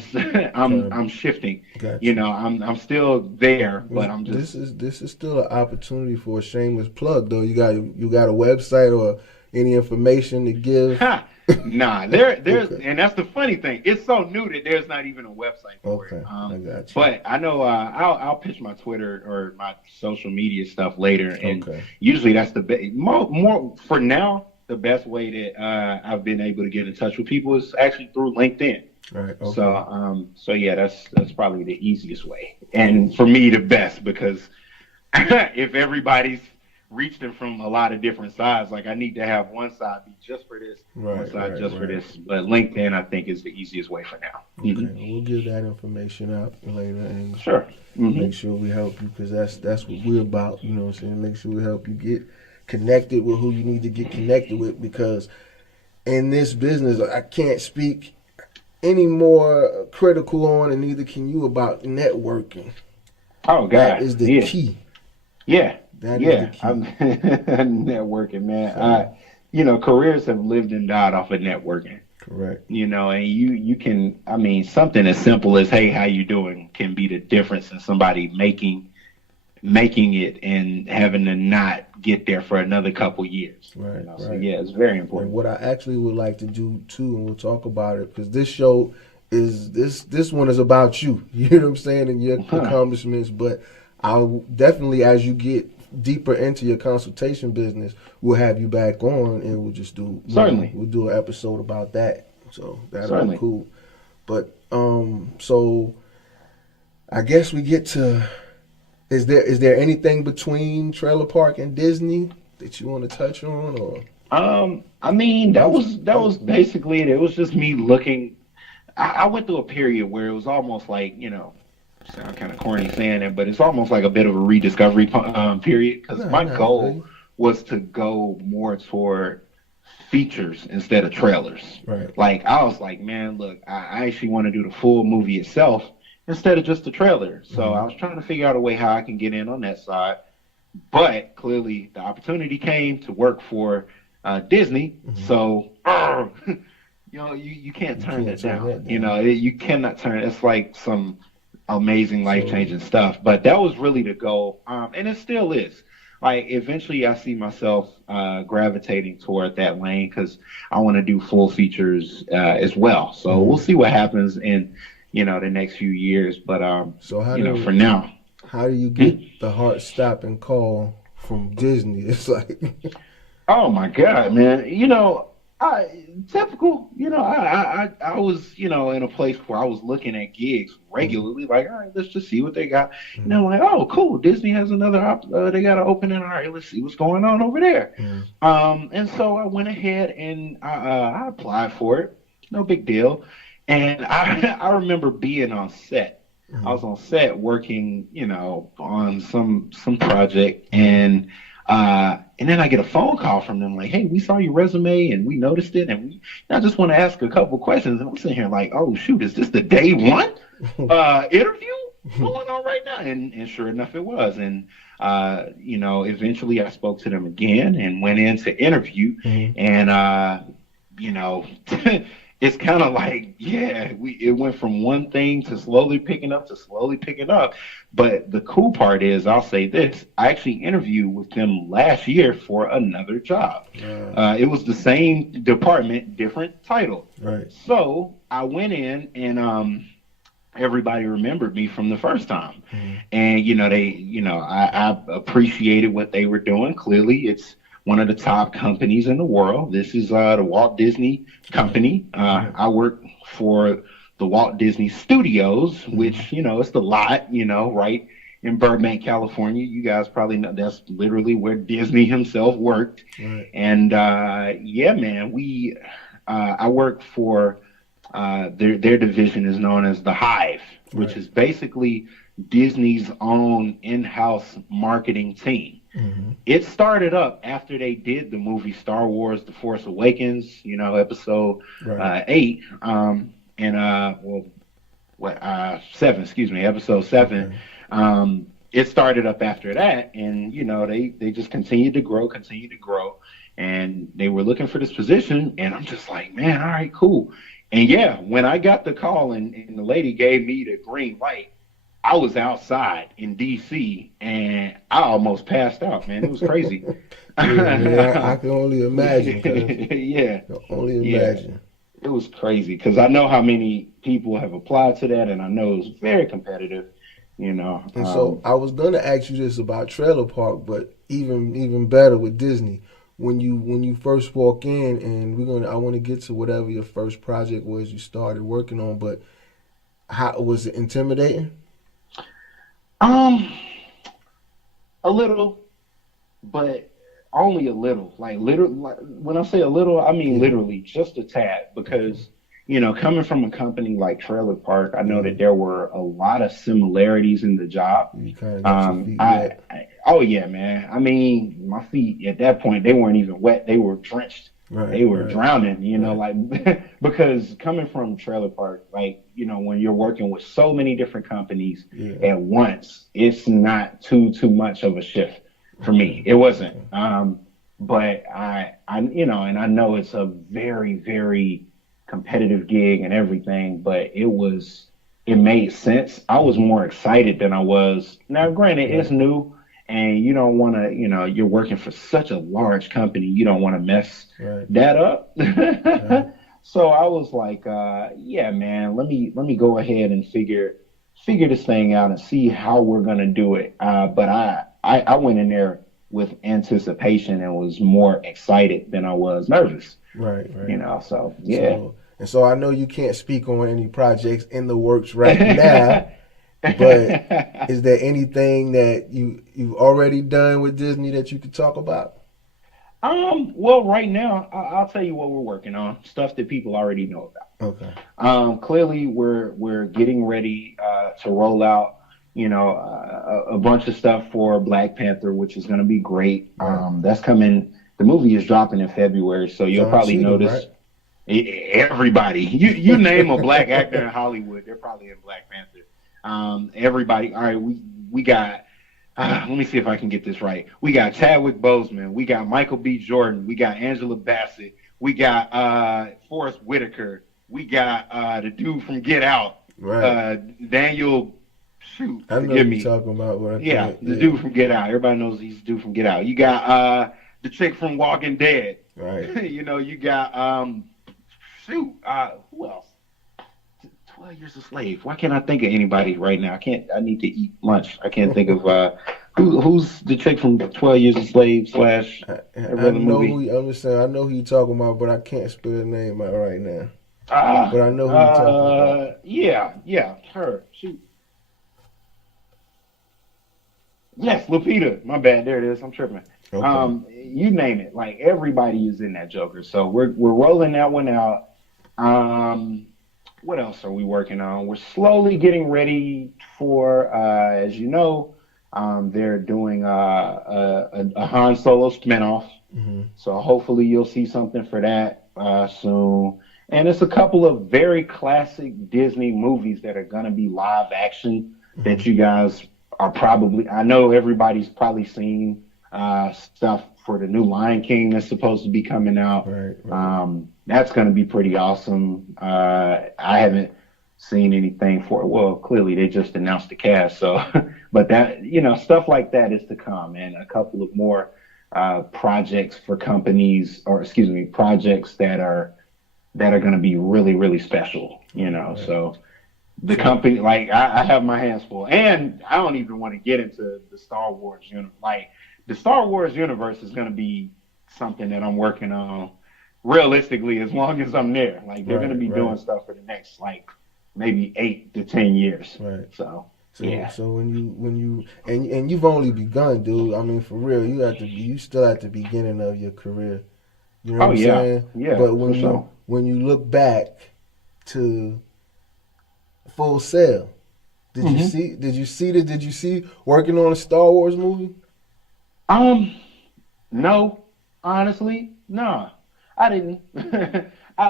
shifting. Gotcha. I'm still there, but I'm just. This is still an opportunity for a shameless plug, though. You got a website or any information to give? Nah, there's Okay. and that's the funny thing. It's so new that there's not even a website for Okay, it. I got you. But I know I'll pitch my Twitter or my social media stuff later, and Okay. usually that's the more for now. The best way that I've been able to get in touch with people is actually through LinkedIn. Right. Okay. So yeah, that's probably the easiest way, and for me the best, because if everybody's reached it from a lot of different sides, like I need to have one side be just for this, one side just for this. But LinkedIn, I think, is the easiest way for now. Okay, we'll give that information out later, and Sure. make sure we help you, because that's what we're about. You know what I'm saying? Make sure we help you get connected with who you need to get connected with, because in this business, I can't speak any more critical on, and neither can you, about networking. Oh God, That is the key. Yeah. That is the key. I'm networking, man. Careers have lived and died off of networking. Correct. And you can, something as simple as, hey, how you doing, can be the difference in somebody making it and having to not get there for another couple years. Right. So yeah, it's very And important. what I actually would like to do too, and we'll talk about it, because this show is this one is about you. You know what I'm saying, and your accomplishments. But I'll definitely, as you get deeper into your consultation business, we'll have you back on, and we'll just do Certainly. We'll do an episode about that. So that'll Certainly. be cool. But so I guess we get to. Is there anything between Trailer Park and Disney that you want to touch on, or? That was basically it. It was just me looking. I went through a period where it was almost like, sound kind of corny saying it, but it's almost like a bit of a rediscovery period, because my goal really. was to go more toward features instead of trailers. Right. Like, I was like, man, look, I actually want to do the full movie itself instead of just the trailer. So I was trying to figure out a way how I can get in on that side. But clearly the opportunity came to work for Disney. So, you can't turn that down. You cannot turn it. It's like some amazing life-changing stuff. But that was really the goal. And it still is. Like, eventually I see myself gravitating toward that lane, because I want to do full features as well. So we'll see what happens in the next few years. But So for now, how do you get the heart stopping call from Disney? It's like, oh my God, man! Typical. I was in a place where I was looking at gigs regularly. Like, all right, let's just see what they got. And I'm like, oh, cool. Disney has another. They got an opening. All right, let's see what's going on over there. And so I went ahead and I applied for it. No big deal. And I remember being on set. I was on set working, on some project, and then I get a phone call from them like, hey, we saw your resume and we noticed it, and I just want to ask a couple questions. And I'm sitting here like, oh shoot, is this the day one interview going on right now? And sure enough, it was. And eventually I spoke to them again and went in to interview, and it's kind of like, it went from one thing to slowly picking up. But the cool part is, I'll say this, I actually interviewed with them last year for another job. It was the same department, different title. right. So I went in, and everybody remembered me from the first time. And, I appreciated what they were doing. Clearly, it's one of the top companies in the world. This is the Walt Disney Company. I work for the Walt Disney Studios, which, it's the lot, right in Burbank, California. You guys probably know that's literally where Disney himself worked. Right. And, man, I work for their division is known as the Hive, which is basically Disney's own in-house marketing team. It started up after they did the movie Star Wars: The Force Awakens, episode 8, episode 7. It started up after that, and they just continued to grow, and they were looking for this position, and I'm just like, man, all right, cool. And when I got the call and the lady gave me the green light, I was outside in DC and I almost passed out, man. It was crazy. Yeah, I can only imagine. Yeah. I can only imagine. It was crazy because I know how many people have applied to that, and I know it's very competitive, you know. And so I was gonna ask you this about Trailer Park, but even better with Disney. When you first walk in, and I want to get to whatever your first project was you started working on, but how was it intimidating? A little, but only a little. Like when I say a little, I mean literally just a tad. Because you know, coming from a company like Trailer Park, I know that there were a lot of similarities in the job. You kind of got your feet wet. Oh yeah, man. I mean, my feet at that point, they weren't even wet; they were drenched. Right, they were drowning. You know, like because coming from Trailer Park, like you know, when you're working with so many different companies at once, it's not too much of a shift for me. It wasn't. But I you know, and I know it's a very, very competitive gig and everything, but it made sense. I was more excited than I was. Now, granted, it's new and you don't want to, you know, you're working for such a large company. You don't want to mess that up. So I was like, yeah, man, let me go ahead and figure this thing out and see how we're going to do it. But I went in there with anticipation and was more excited than I was nervous. Right. You know, so yeah. So I know you can't speak on any projects in the works right now, but is there anything that you've already done with Disney that you could talk about? Well, right now, I'll tell you what we're working on, stuff that people already know about. Okay. Clearly, we're getting ready to roll out, you know, a bunch of stuff for Black Panther, which is going to be great. That's coming. The movie is dropping in February, so you'll probably notice everybody. You name a black actor in Hollywood, they're probably in Black Panther. Everybody. All right, we got. Let me see if I can get this right. We got Chadwick Boseman. We got Michael B. Jordan. We got Angela Bassett. We got Forrest Whitaker. We got the dude from Get Out. Daniel. Shoot, I know forgive me. Talking about what the dude from Get Out. Everybody knows he's the dude from Get Out. You got the chick from Walking Dead. Right. You know, you got who else? 12 Years a Slave. Why can't I think of anybody right now? I need to eat lunch. I can't think of who's the chick from 12 Years a Slave / I know movie. I'm just saying I know who you're talking about, but I can't spell the name out right now. But I know who you're talking about. Yeah, her. Shoot. Yes, Lupita. My bad. There it is. I'm tripping. Okay. You name it. Like everybody is in that Joker. So we're rolling that one out. What else are we working on? We're slowly getting ready for, as you know, they're doing a Han Solo spinoff. Mm-hmm. So hopefully you'll see something for that soon. And it's a couple of very classic Disney movies that are going to be live action that you guys are probably, I know everybody's probably seen stuff for the new Lion King that's supposed to be coming out. Right. That's going to be pretty awesome. I haven't seen anything for it. Well, clearly they just announced the cast. So, but that, you know, stuff like that is to come, and a couple of more projects for companies, or excuse me, projects that are going to be really, really special, you know. Right. So the company, like I have my hands full, and I don't even want to get into the Star Wars universe. Like the Star Wars universe is going to be something that I'm working on realistically as long as I'm there. Like they're going to be doing stuff for the next like maybe 8 to 10 years. Right. So yeah. So when you and you've only begun, dude. I mean, for real, you still at the beginning of your career. You know what I'm saying? Yeah. But when you look back to Full Sail, did you see working on a Star Wars movie? No, honestly, nah, I didn't.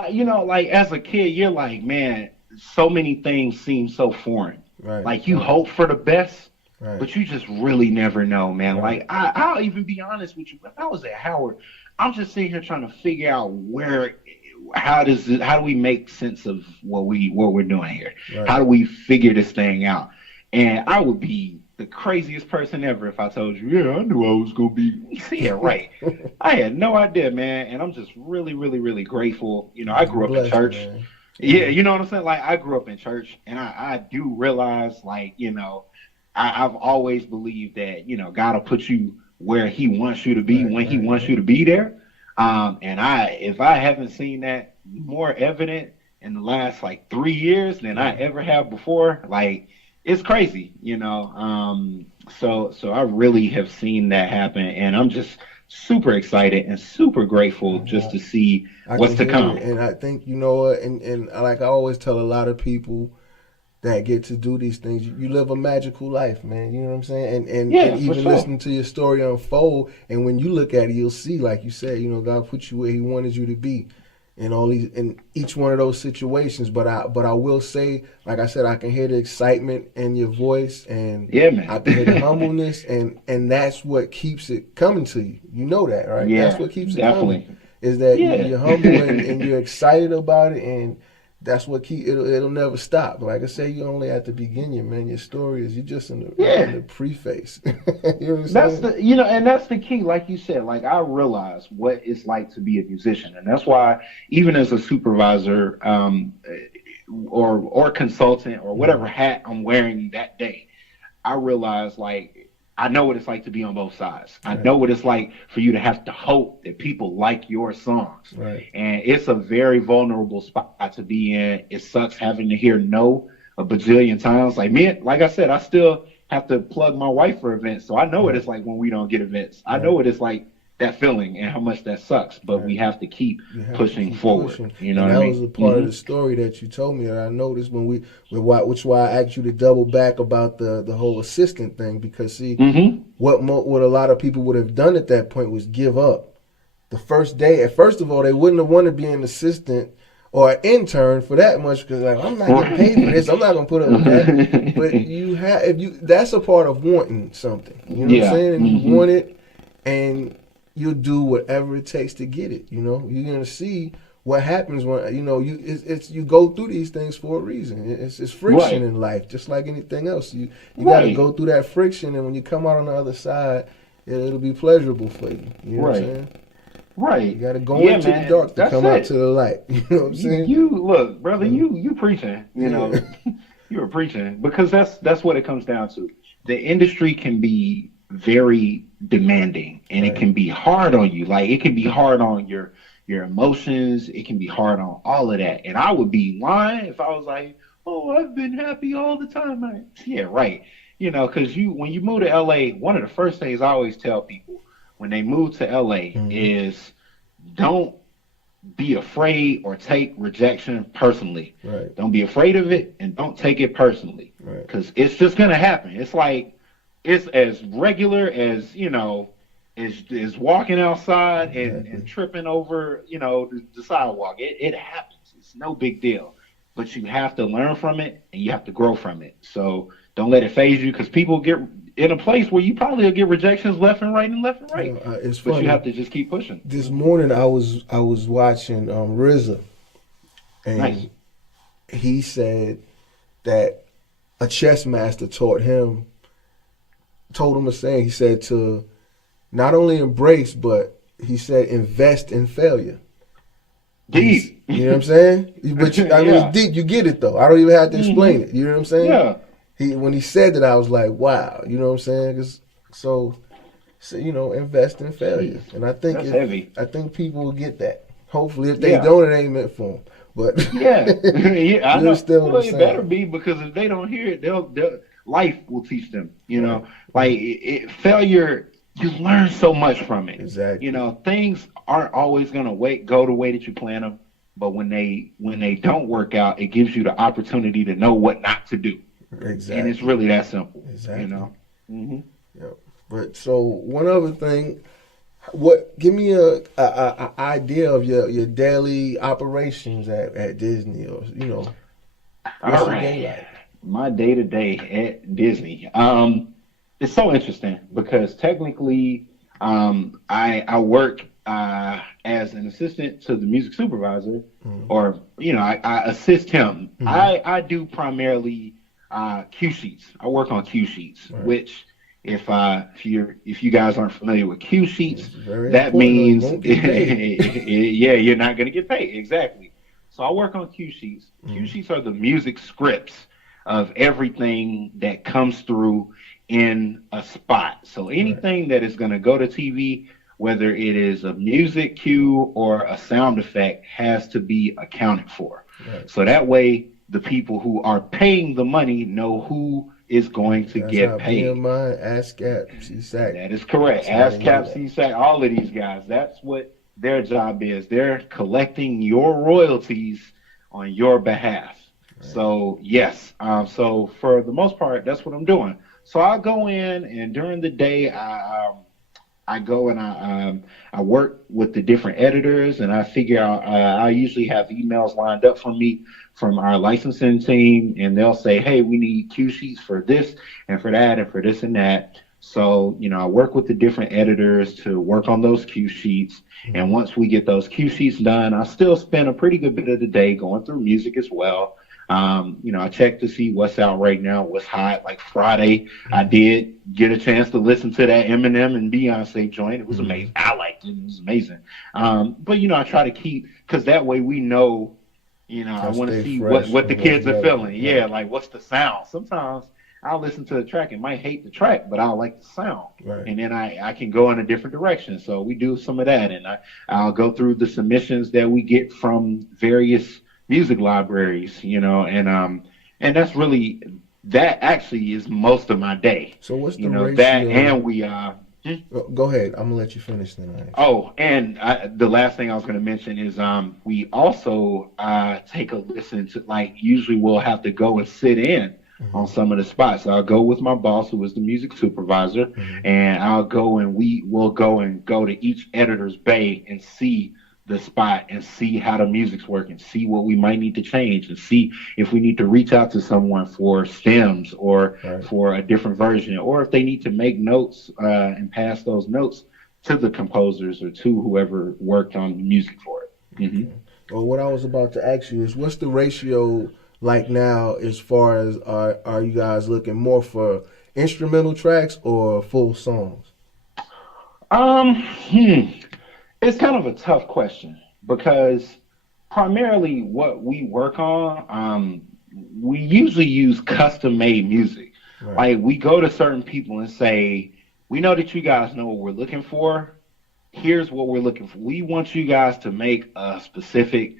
You know, like as a kid, you're like, man, so many things seem so foreign. Right. Like you hope for the best, but you just really never know, man. Right. Like I'll even be honest with you. When I was at Howard, I'm just sitting here trying to figure out how do we make sense of what we're doing here? Right. How do we figure this thing out? And I would be the craziest person ever if I told you, yeah, I knew I was gonna be. Yeah, right. I had no idea, man. And I'm just really, really, really grateful. You know, I grew up in church. Man. Yeah, you know what I'm saying? Like, I grew up in church, and I do realize, like, you know, I've always believed that, you know, God will put you where He wants you to be when He wants you to be there. And if I haven't seen that more evident in the last like 3 years than I ever have before, like, it's crazy, you know. So I really have seen that happen, and I'm just super excited and super grateful just to see what's to come. And I think, you know what, and like I always tell a lot of people that get to do these things, you live a magical life, man. You know what I'm saying? And even listening to your story unfold, and when you look at it, you'll see, like you said, you know, God put you where He wanted you to be in each one of those situations. But I will say, like I said, I can hear the excitement in your voice, and man. I can hear the humbleness, and that's what keeps it coming to you. You know that, right? Yeah, that's what keeps it definitely coming. Is that you're humble and you're excited about it, and that's what it'll never stop. Like I say, you're only at the beginning, man. Your story is, you're just in the preface. You know what I'm saying? And that's the key. Like you said, like, I realize what it's like to be a musician, and that's why even as a supervisor, or consultant or whatever hat I'm wearing that day, I realize, like, I know what it's like to be on both sides. Right. I know what it's like for you to have to hope that people like your songs. Right. And it's a very vulnerable spot to be in. It sucks having to hear no a bajillion times. Like me, like I said, I still have to plug my wife for events. So I know what it's like when we don't get events. I know what it's like, that feeling, and how much that sucks. But we have to keep pushing forward. You know what I mean? That was a part of the story that you told me that I noticed which is why I asked you to double back about the whole assistant thing, because see, what a lot of people would have done at that point was give up. The first day, first of all, they wouldn't have wanted to be an assistant or an intern for that much, because like, I'm not getting paid for this. I'm not gonna put up with that. But that's a part of wanting something. You know what I'm saying? And you want it, and you'll do whatever it takes to get it. You know, you're gonna see what happens when you go through these things for a reason. It's friction in life, just like anything else. You got to go through that friction, and when you come out on the other side, it'll be pleasurable for you. You know what I'm saying? Right. You got to go into the dark to come out to the light. You know what I'm saying? You look, brother. You preaching. You know, you were preaching, because that's what it comes down to. The industry can be very demanding, and it can be hard on you. Like, it can be hard on your emotions. It can be hard on all of that. And I would be lying if I was like, oh, I've been happy all the time. Yeah, right. You know, because when you move to LA, one of the first things I always tell people when they move to LA is, don't be afraid or take rejection personally. Right. Don't be afraid of it, and don't take it personally, because it's just gonna happen. It's like, it's as regular as, you know, is walking outside and tripping over, you know, the sidewalk. It happens. It's no big deal. But you have to learn from it, and you have to grow from it. So don't let it phase you, because people get in a place where you probably will get rejections left and right. It's but funny. You have to just keep pushing. This morning I was watching RZA, and he said that a chess master told him a saying. He said to not only embrace, but he said invest in failure. Deep. You know what I'm saying? But it's deep. You get it though. I don't even have to explain it. You know what I'm saying? Yeah. When he said that, I was like, wow. You know what I'm saying? So you know, invest in failure. And I think that's heavy. I think people will get that. Hopefully, if they don't, it ain't meant for them. But I know. Still well, it better be, because if they don't hear it, they'll life will teach them. You know, like failure. You learn so much from it. Exactly. You know, things aren't always gonna go the way that you plan them, but when they don't work out, it gives you the opportunity to know what not to do. Exactly. And it's really that simple. Exactly. You know. Yeah. But so one other thing, give me a idea of your daily operations at Disney, or you know, what's your day like? My day to day at Disney. It's so interesting, because technically, I work as an assistant to the music supervisor, or you know, I assist him. I do primarily cue sheets. I work on cue sheets, Right. which if you guys aren't familiar with cue sheets, It's very that important, or you means won't get paid. yeah, you're not going to get paid. Exactly. So I work on cue sheets. Mm-hmm. Cue sheets are the music scripts of everything that comes through in a spot. So anything that is going to go to TV, whether it is a music cue or a sound effect, has to be accounted for. Right. So that way, the people who are paying the money know who is going to That's get how paid. BMI, ASCAP, CSAC. That is correct. That's how they do ASCAP, that. CSAC, all of these guys, that's what their job is. They're collecting your royalties on your behalf. Right. So, yes. So, for the most part, that's what I'm doing. So, I'll go in, and during the day, I go and I work with the different editors, and I figure out I usually have emails lined up for me from our licensing team, and they'll say, hey, we need cue sheets for this and for that and for this and that. So, I work with the different editors to work on those cue sheets. Mm-hmm. And once we get those cue sheets done, I still spend a pretty good bit of the day going through music as well. I check to see what's out right now, what's hot. Like Friday, I did get a chance to listen to that Eminem and Beyonce joint. It was amazing. I liked it. It was amazing. But, I try to keep, because that way we know, I want to see what the kids are feeling. Yeah, like what's the sound? Sometimes I'll listen to the track and might hate the track, but I'll like the sound. Right. And then I can go in a different direction. So we do some of that. And I'll go through the submissions that we get from various music libraries, and that's really, that actually is most of my day. So what's the ratio? That, and we Go ahead. I'm gonna let you finish then. Oh, and the last thing I was going to mention is we also take a listen to, like, usually we'll have to go and sit in on some of the spots. So I'll go with my boss, who is the music supervisor, and I'll go and we'll go to each editor's bay and see the spot and see how the music's working, see what we might need to change, and see if we need to reach out to someone for stems or for a different version, or if they need to make notes and pass those notes to the composers or to whoever worked on the music for it. Mm-hmm. Well, what I was about to ask you is, what's the ratio like now as far as are you guys looking more for instrumental tracks or full songs? It's kind of a tough question, because primarily what we work on, we usually use custom-made music. Right. Like, we go to certain people and say, we know that you guys know what we're looking for. Here's what we're looking for. We want you guys to make a specific,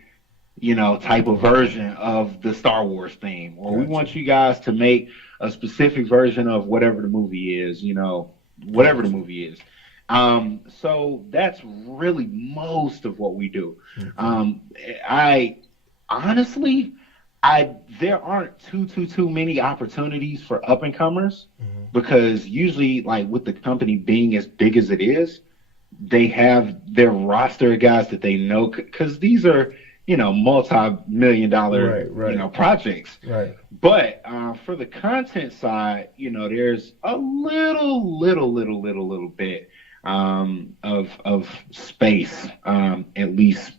type of version of the Star Wars theme. Or we want you guys to make a specific version of whatever the movie is, whatever the movie is. So that's really most of what we do. I honestly, there aren't too many opportunities for up and comers, because usually, like, with the company being as big as it is, they have their roster of guys that they know, because these are, multi-million-dollar, projects. Right. But for the content side, there's a little bit of space, at least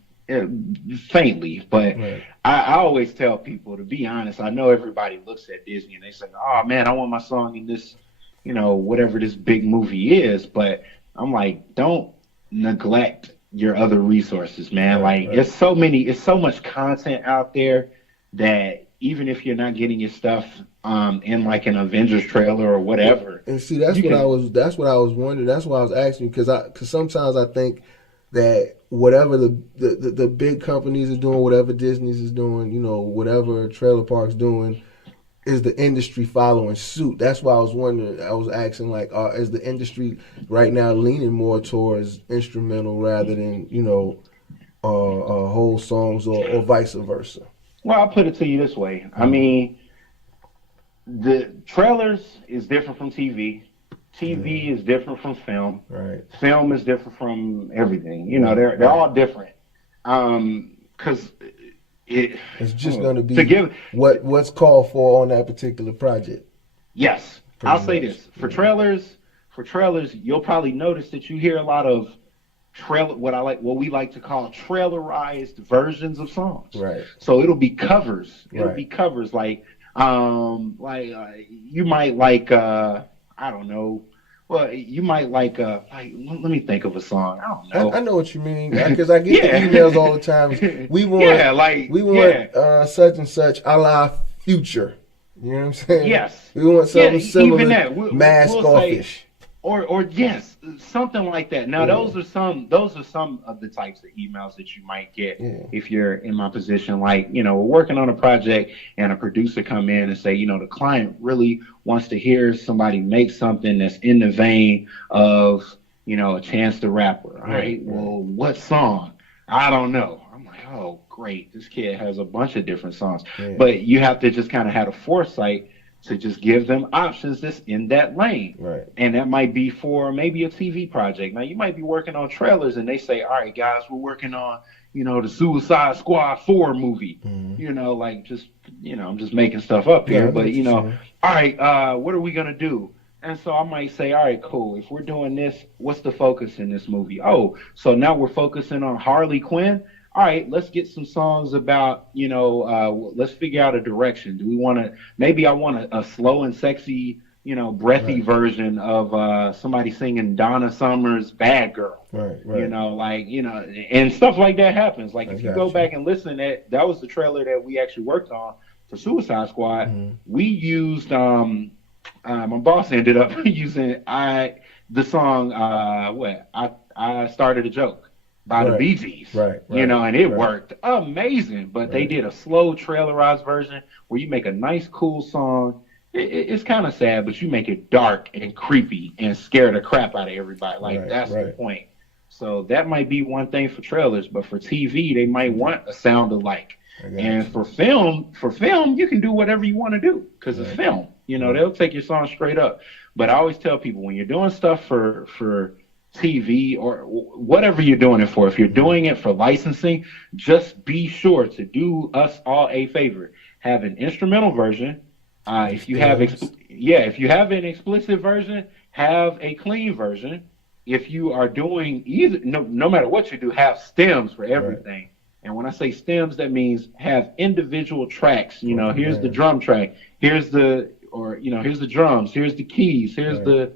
faintly. But I always tell people, to be honest, I know everybody looks at Disney and they say, oh man, I want my song in this, whatever this big movie is. But I'm like, don't neglect your other resources, man. It's so much content out there that even if you're not getting your stuff in like an Avengers trailer or whatever. And see, that's what I was wondering. That's why I was asking, because sometimes I think that whatever the big companies are doing, whatever Disney's is doing, whatever trailer parks doing, is the industry following suit? That's why I was wondering. I was asking, like, is the industry right now leaning more towards instrumental rather than whole songs, or vice versa? Well, I'll put it to you this way. I mean, the trailers is different from TV. TV is different from film. Right. Film is different from everything. They're all different. Because it's just going to be what's called for on that particular project. Yes. I'll say this. For trailers, you'll probably notice that you hear a lot of what we like to call trailerized versions of songs. Right. So it'll be covers. It'll be covers, like Like you might like I don't know. Well, you might like let me think of a song. I don't know. I know what you mean, because I get Yeah. the emails all the time. We want, Yeah, like, we want such and such a la Future. You know what I'm saying? Yes. We want something similar, even that. mask We'll offish. Or yes, something like that. Now those are some of the types of emails that you might get if you're in my position. Like, we're working on a project and a producer come in and say, the client really wants to hear somebody make something that's in the vein of, a Chance the Rapper. All right. Well, what song? I don't know. I'm like, oh, great. This kid has a bunch of different songs. Yeah. But you have to just kind of have a foresight to just give them options that's in that lane. Right. And that might be for maybe a TV project. Now, you might be working on trailers and they say, all right, guys, we're working on, the Suicide Squad 4 movie. Mm-hmm. I'm just making stuff up here. But, all right, what are we going to do? And so I might say, all right, cool. If we're doing this, what's the focus in this movie? Oh, so now we're focusing on Harley Quinn. All right, let's get some songs about, let's figure out a direction. Do we want to, maybe I want a slow and sexy, breathy version of somebody singing Donna Summer's Bad Girl. Right. And stuff like that happens. Like if you go back and listen, that was the trailer that we actually worked on for Suicide Squad. Mm-hmm. We used, my boss ended up using the song, I Started a Joke by the Bee Gees, and it worked amazing. But they did a slow trailerized version where you make a nice, cool song. It's kind of sad, but you make it dark and creepy and scare the crap out of everybody. That's the point. So that might be one thing for trailers, but for TV, they might want a sound alike. And for film, you can do whatever you want to do because it's film. They'll take your song straight up. But I always tell people when you're doing stuff for TV or whatever you're doing it for, if you're doing it for licensing, just be sure to do us all a favor. Have an instrumental version. If you have an explicit version, have a clean version. If you are doing either, no matter what you do, have stems for everything. Right. And when I say stems, that means have individual tracks. Here's the drum track. Here's the drums. Here's the keys. Here's the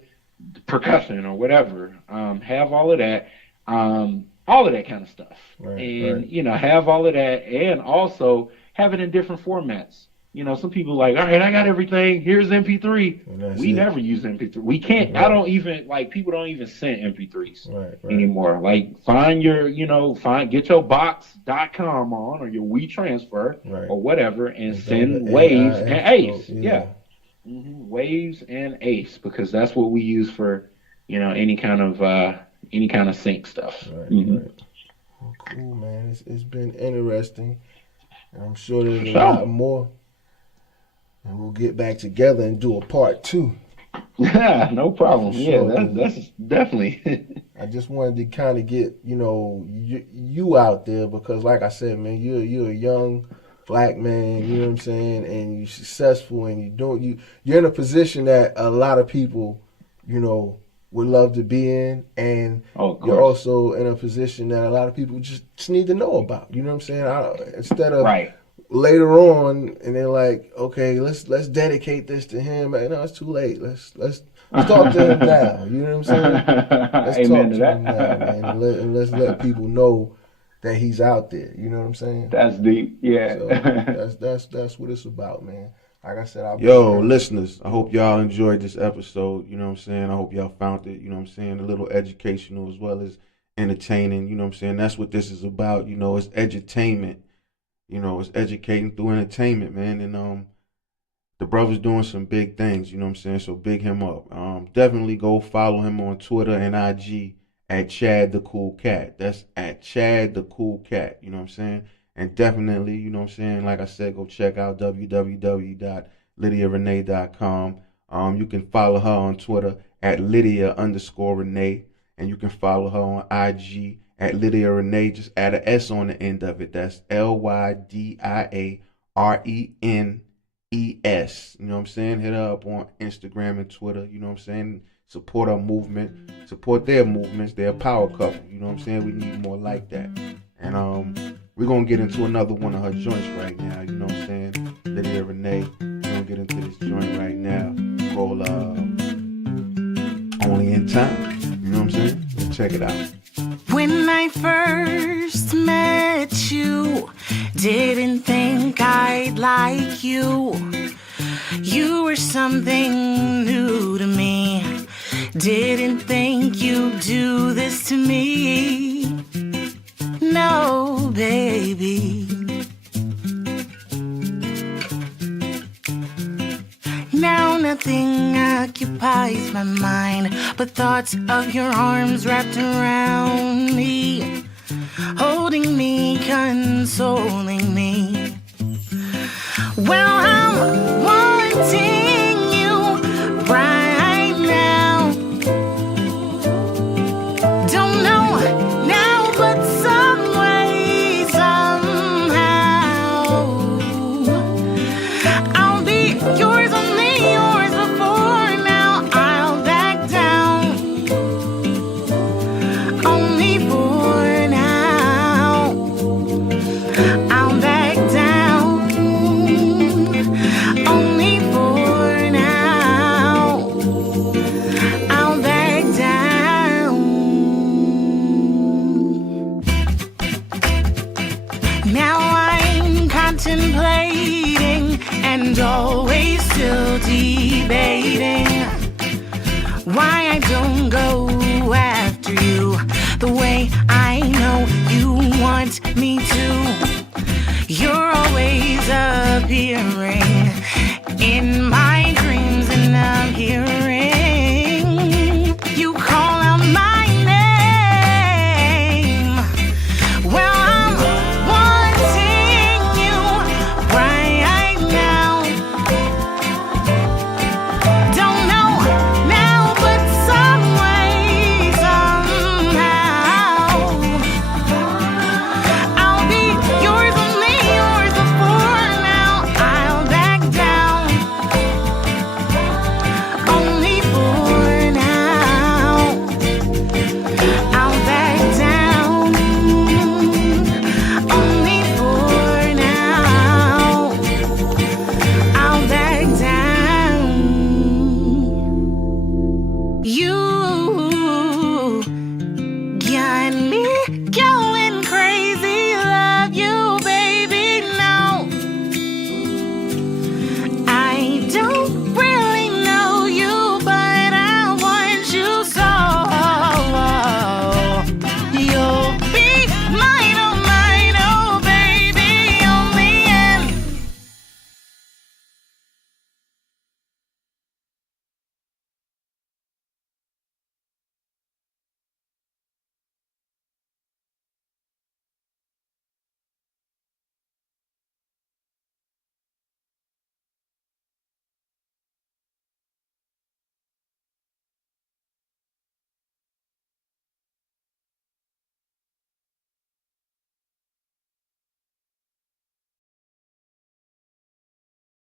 percussion or whatever. Have all of that. All of that kind of stuff. Have all of that, and also have it in different formats. Some people all right, I got everything. Here's MP3. We never use MP3. We can't. Right. I don't even people don't even send MP3s anymore. Find your, get your box.com on or your WeTransfer or whatever and send Waves and Ace. Mm-hmm. Waves and Ace, because that's what we use for, any kind of sync stuff. Well, cool, man. It's been interesting. And I'm sure there's a lot more. And we'll get back together and do a part 2. Yeah, no problem. Sure. That's definitely. I just wanted to kind of get, you out there because, like I said, man, you're a young Black man. You know what I'm saying, and you're successful, and you're in a position that a lot of people, would love to be in, and you're also in a position that a lot of people just need to know about. You know what I'm saying? Instead of later on, and they're like, okay, let's dedicate this to him. No, it's too late. Let's talk to him now. You know what I'm saying? Let's talk to him now, man, and let's let people know that he's out there. You know what I'm saying? That's deep. Yeah. So that's what it's about, man. Like I said, listeners, I hope y'all enjoyed this episode. You know what I'm saying? I hope y'all found it, a little educational as well as entertaining. You know what I'm saying? That's what this is about. It's edutainment. It's educating through entertainment, man. And the brother's doing some big things, you know what I'm saying? So big him up. Definitely go follow him on Twitter and IG at Chad the Cool Cat. That's at Chad the Cool Cat, you know what I'm saying? And definitely, you know what I'm saying, like I said, go check out www.lydiarenee.com. You can follow her on Twitter at Lydia_Renee. And you can follow her on IG at Lydia Renee. Just add an S on the end of it. That's LYDIARENES. You know what I'm saying? Hit her up on Instagram and Twitter. You know what I'm saying? Support our movement. Support their movements. They're a power couple. You know what I'm saying? We need more like that. And we're going to get into another one of her joints right now. You know what I'm saying? Lydia Renee. You know what Check it out. When I first met you, didn't think I'd like you. You were something new to me. Didn't think you'd do this to me. No, baby. Now nothing occupies my mind but thoughts of your arms wrapped around me, holding me, consoling me. Well, I'm wanting you right now. Don't know now, but some way, somehow, I'll be yours, only yours. Before now, I'll back down. Only for now, I'll back down. Only for now, I'll back down. Now I'm contemplating and always still debating why I don't go after you the way I know you want me to. You're always appearing in my dreams, and I'm here